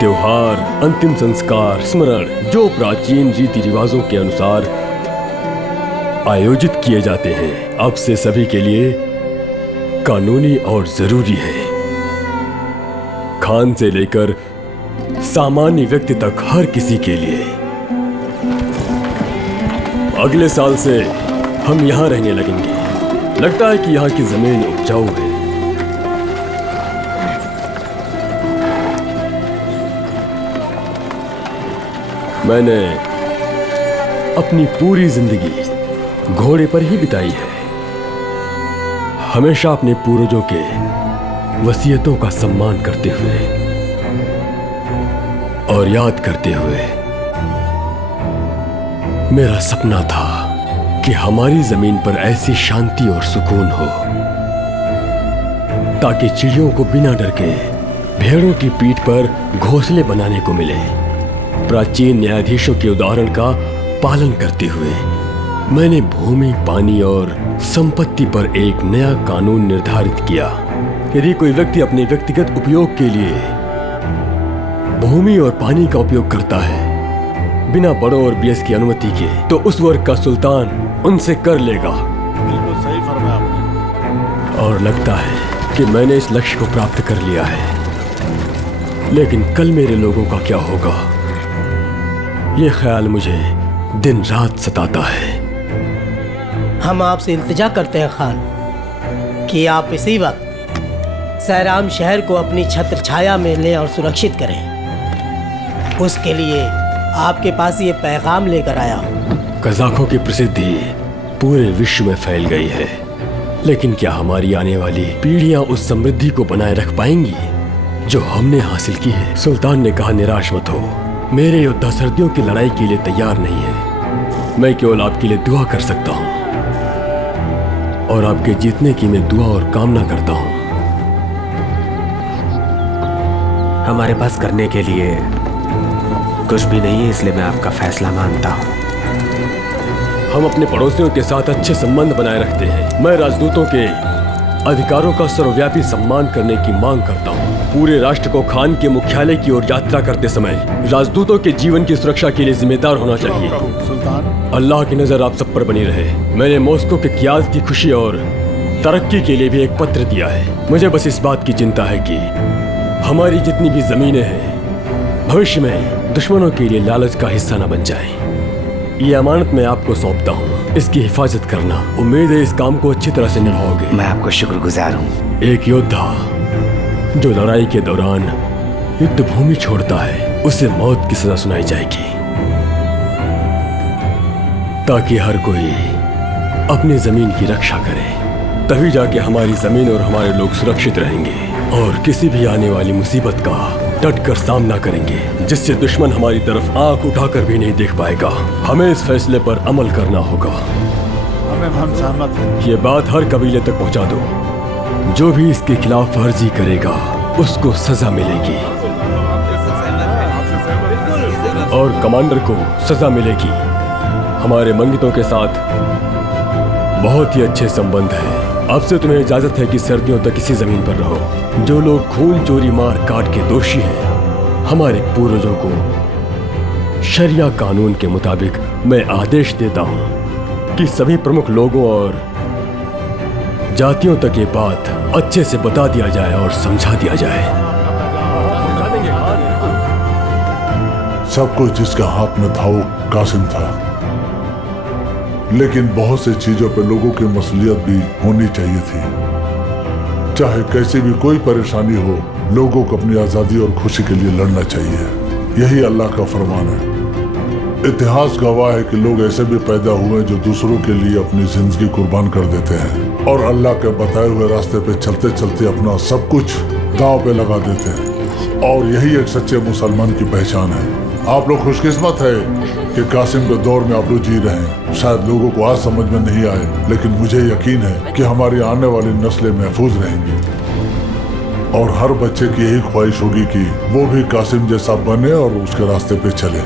त्योहार, अंतिम संस्कार, स्मरण जो प्राचीन रीति रिवाजों के अनुसार आयोजित किए जाते हैं, अब से सभी के लिए कानूनी और जरूरी है। खान से लेकर सामान्य व्यक्ति तक हर किसी के लिए। अगले साल से हम यहाँ रहने लगेंगे। लगता है कि यहाँ की जमीन उपजाऊ है। मैंने अपनी पूरी जिंदगी घोड़े पर ही बिताई है, हमेशा अपने पूर्वजों के वसीयतों का सम्मान करते हुए और याद करते हुए। मेरा सपना था कि हमारी जमीन पर ऐसी शांति और सुकून हो ताकि चिड़ियों को बिना डर के भेड़ों की पीठ पर घोंसले बनाने को मिले। प्राचीन न्यायाधीशों के उदाहरण का पालन करते हुए मैंने भूमि, पानी और संपत्ति पर एक नया कानून निर्धारित किया। यदि कोई व्यक्ति अपने व्यक्तिगत उपयोग के लिए भूमि और पानी का उपयोग करता है बिना बड़ों और बीएस की अनुमति के, तो उस वर्ग का सुल्तान उनसे कर लेगा। बिल्कुल सही फरमाया आपने। और लगता है कि मैंने इस लक्ष्य को प्राप्त कर लिया है। लेकिन कल मेरे लोगों का क्या होगा, ये ख्याल मुझे दिन रात सताता है। हम आपसे इल्तिजा करते हैं खान कि आप इसी वक्त सैराम शहर को अपनी छत्र छाया में लें और सुरक्षित करें। उसके लिए आपके पास ये पैगाम लेकर आया हूँ। कज़ाकों की प्रसिद्धि पूरे विश्व में फैल गई है, लेकिन क्या हमारी आने वाली पीढ़ियां उस समृद्धि को बनाए रख पाएंगी जो हमने हासिल की है? सुल्तान ने कहा, निराश मत हो, मेरे योद्धा सर्दियों की लड़ाई के लिए तैयार नहीं है। मैं केवल आपके लिए दुआ कर सकता हूँ और आपके जीतने की मैं दुआ और कामना करता हूँ। हमारे पास करने के लिए कुछ भी नहीं है, इसलिए मैं आपका फैसला मानता हूँ। हम अपने पड़ोसियों के साथ अच्छे संबंध बनाए रखते हैं। मैं राजदूतों के अधिकारों का सर्वव्यापी सम्मान करने की मांग करता हूँ। पूरे राष्ट्र को खान के मुख्यालय की ओर यात्रा करते समय राजदूतों के जीवन की सुरक्षा के लिए जिम्मेदार होना चाहिए। सुल्तान, अल्लाह की नजर आप सब पर बनी रहे। मैंने मॉस्को के कियाज की खुशी और तरक्की के लिए भी एक पत्र दिया है। मुझे बस इस बात की चिंता है कि हमारी जितनी भी जमीनें हैं भविष्य में दुश्मनों के लिए लालच का हिस्सा न बन जाएं। ये अमानत मैं आपको सौंपता हूँ, इसकी हिफाजत करना। उम्मीद है इस काम को अच्छी तरह से निभाओगे। मैं आपको शुक्रगुजार हूँ। एक योद्धा जो लड़ाई के दौरान युद्ध भूमि छोड़ता है, उसे मौत की सजा सुनाई जाएगी ताकि हर कोई अपनी जमीन की रक्षा करे। तभी जाके हमारी जमीन और हमारे लोग सुरक्षित रहेंगे और किसी भी आने वाली मुसीबत का डटकर सामना करेंगे, जिससे दुश्मन हमारी तरफ आंख उठाकर भी नहीं देख पाएगा। हमें इस फैसले पर अमल करना होगा। हम सहमत हैं। ये बात हर कबीले तक पहुंचा दो। जो भी इसके खिलाफ वर्जी करेगा उसको सजा मिलेगी और कमांडर को सजा मिलेगी। हमारे मंगितों के साथ बहुत ही अच्छे संबंध हैं। अब से तुम्हें इजाजत है कि सर्दियों तक इसी जमीन पर रहो। जो लोग खून चोरी मार काट के दोषी हैं, हमारे पूर्वजों को शरिया कानून के मुताबिक मैं आदेश देता हूं कि सभी प्रमुख लोगों और जातियों तक ये बात अच्छे से बता दिया जाए और समझा दिया जाए। सब कुछ जिसके हाथ में था वो कासिम था, लेकिन बहुत सी चीजों पे लोगों की मसलियत भी होनी चाहिए थी। चाहे कैसी भी कोई परेशानी हो, लोगों को अपनी आजादी और खुशी के लिए लड़ना चाहिए। यही अल्लाह का फरमान है। इतिहास गवाह है कि लोग ऐसे भी पैदा हुए जो दूसरों के लिए अपनी जिंदगी कुर्बान कर देते हैं और अल्लाह के बताए हुए रास्ते पे चलते चलते अपना सब कुछ दांव पे लगा देते हैं। और यही एक सच्चे मुसलमान की पहचान है। आप लोग खुशकिस्मत है कि कासिम के दौर में आप लोग जी रहे हैं। शायद लोगों को आज समझ में नहीं आए, लेकिन मुझे यकीन है कि हमारी आने वाली नस्लें महफूज रहेंगी और हर बच्चे की यही ख्वाहिश होगी कि वो भी कासिम जैसा बने और उसके रास्ते पे चले।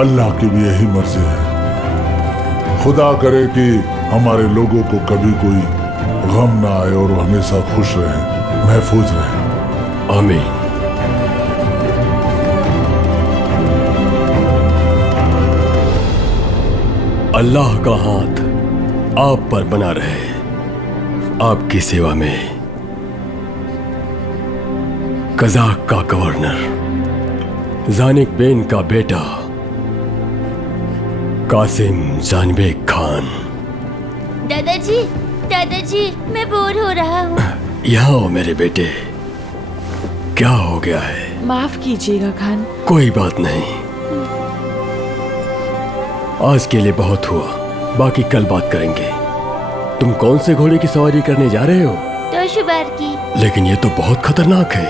अल्लाह की भी यही मर्जी है। खुदा करे कि हमारे लोगों को कभी कोई गम ना आए और वो हमेशा खुश रहें, महफूज रहें। आमीन। अल्लाह का हाथ आप पर बना रहे। आपकी सेवा में कज़ाक का गवर्नर। जानिक बेन का बेटा कासिम जानबेग खान। दादाजी मैं बोर हो रहा हूँ। यहाँ हो मेरे बेटे, क्या हो गया है? माफ कीजिएगा खान। कोई बात नहीं, आज के लिए बहुत हुआ, बाकी कल बात करेंगे। तुम कौन से घोड़े की सवारी करने जा रहे हो? तो शुबार की। लेकिन ये तो बहुत खतरनाक है।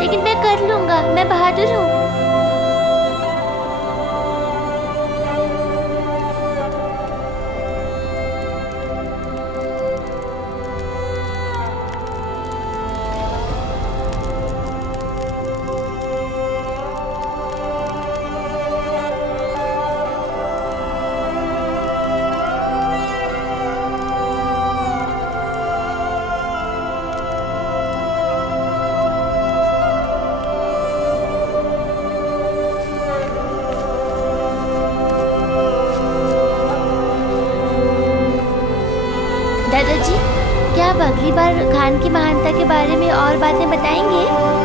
लेकिन मैं कर लूंगा, मैं बहादुर हूँ। दादाजी, क्या आप अगली बार खान की महानता के बारे में और बातें बताएंगे?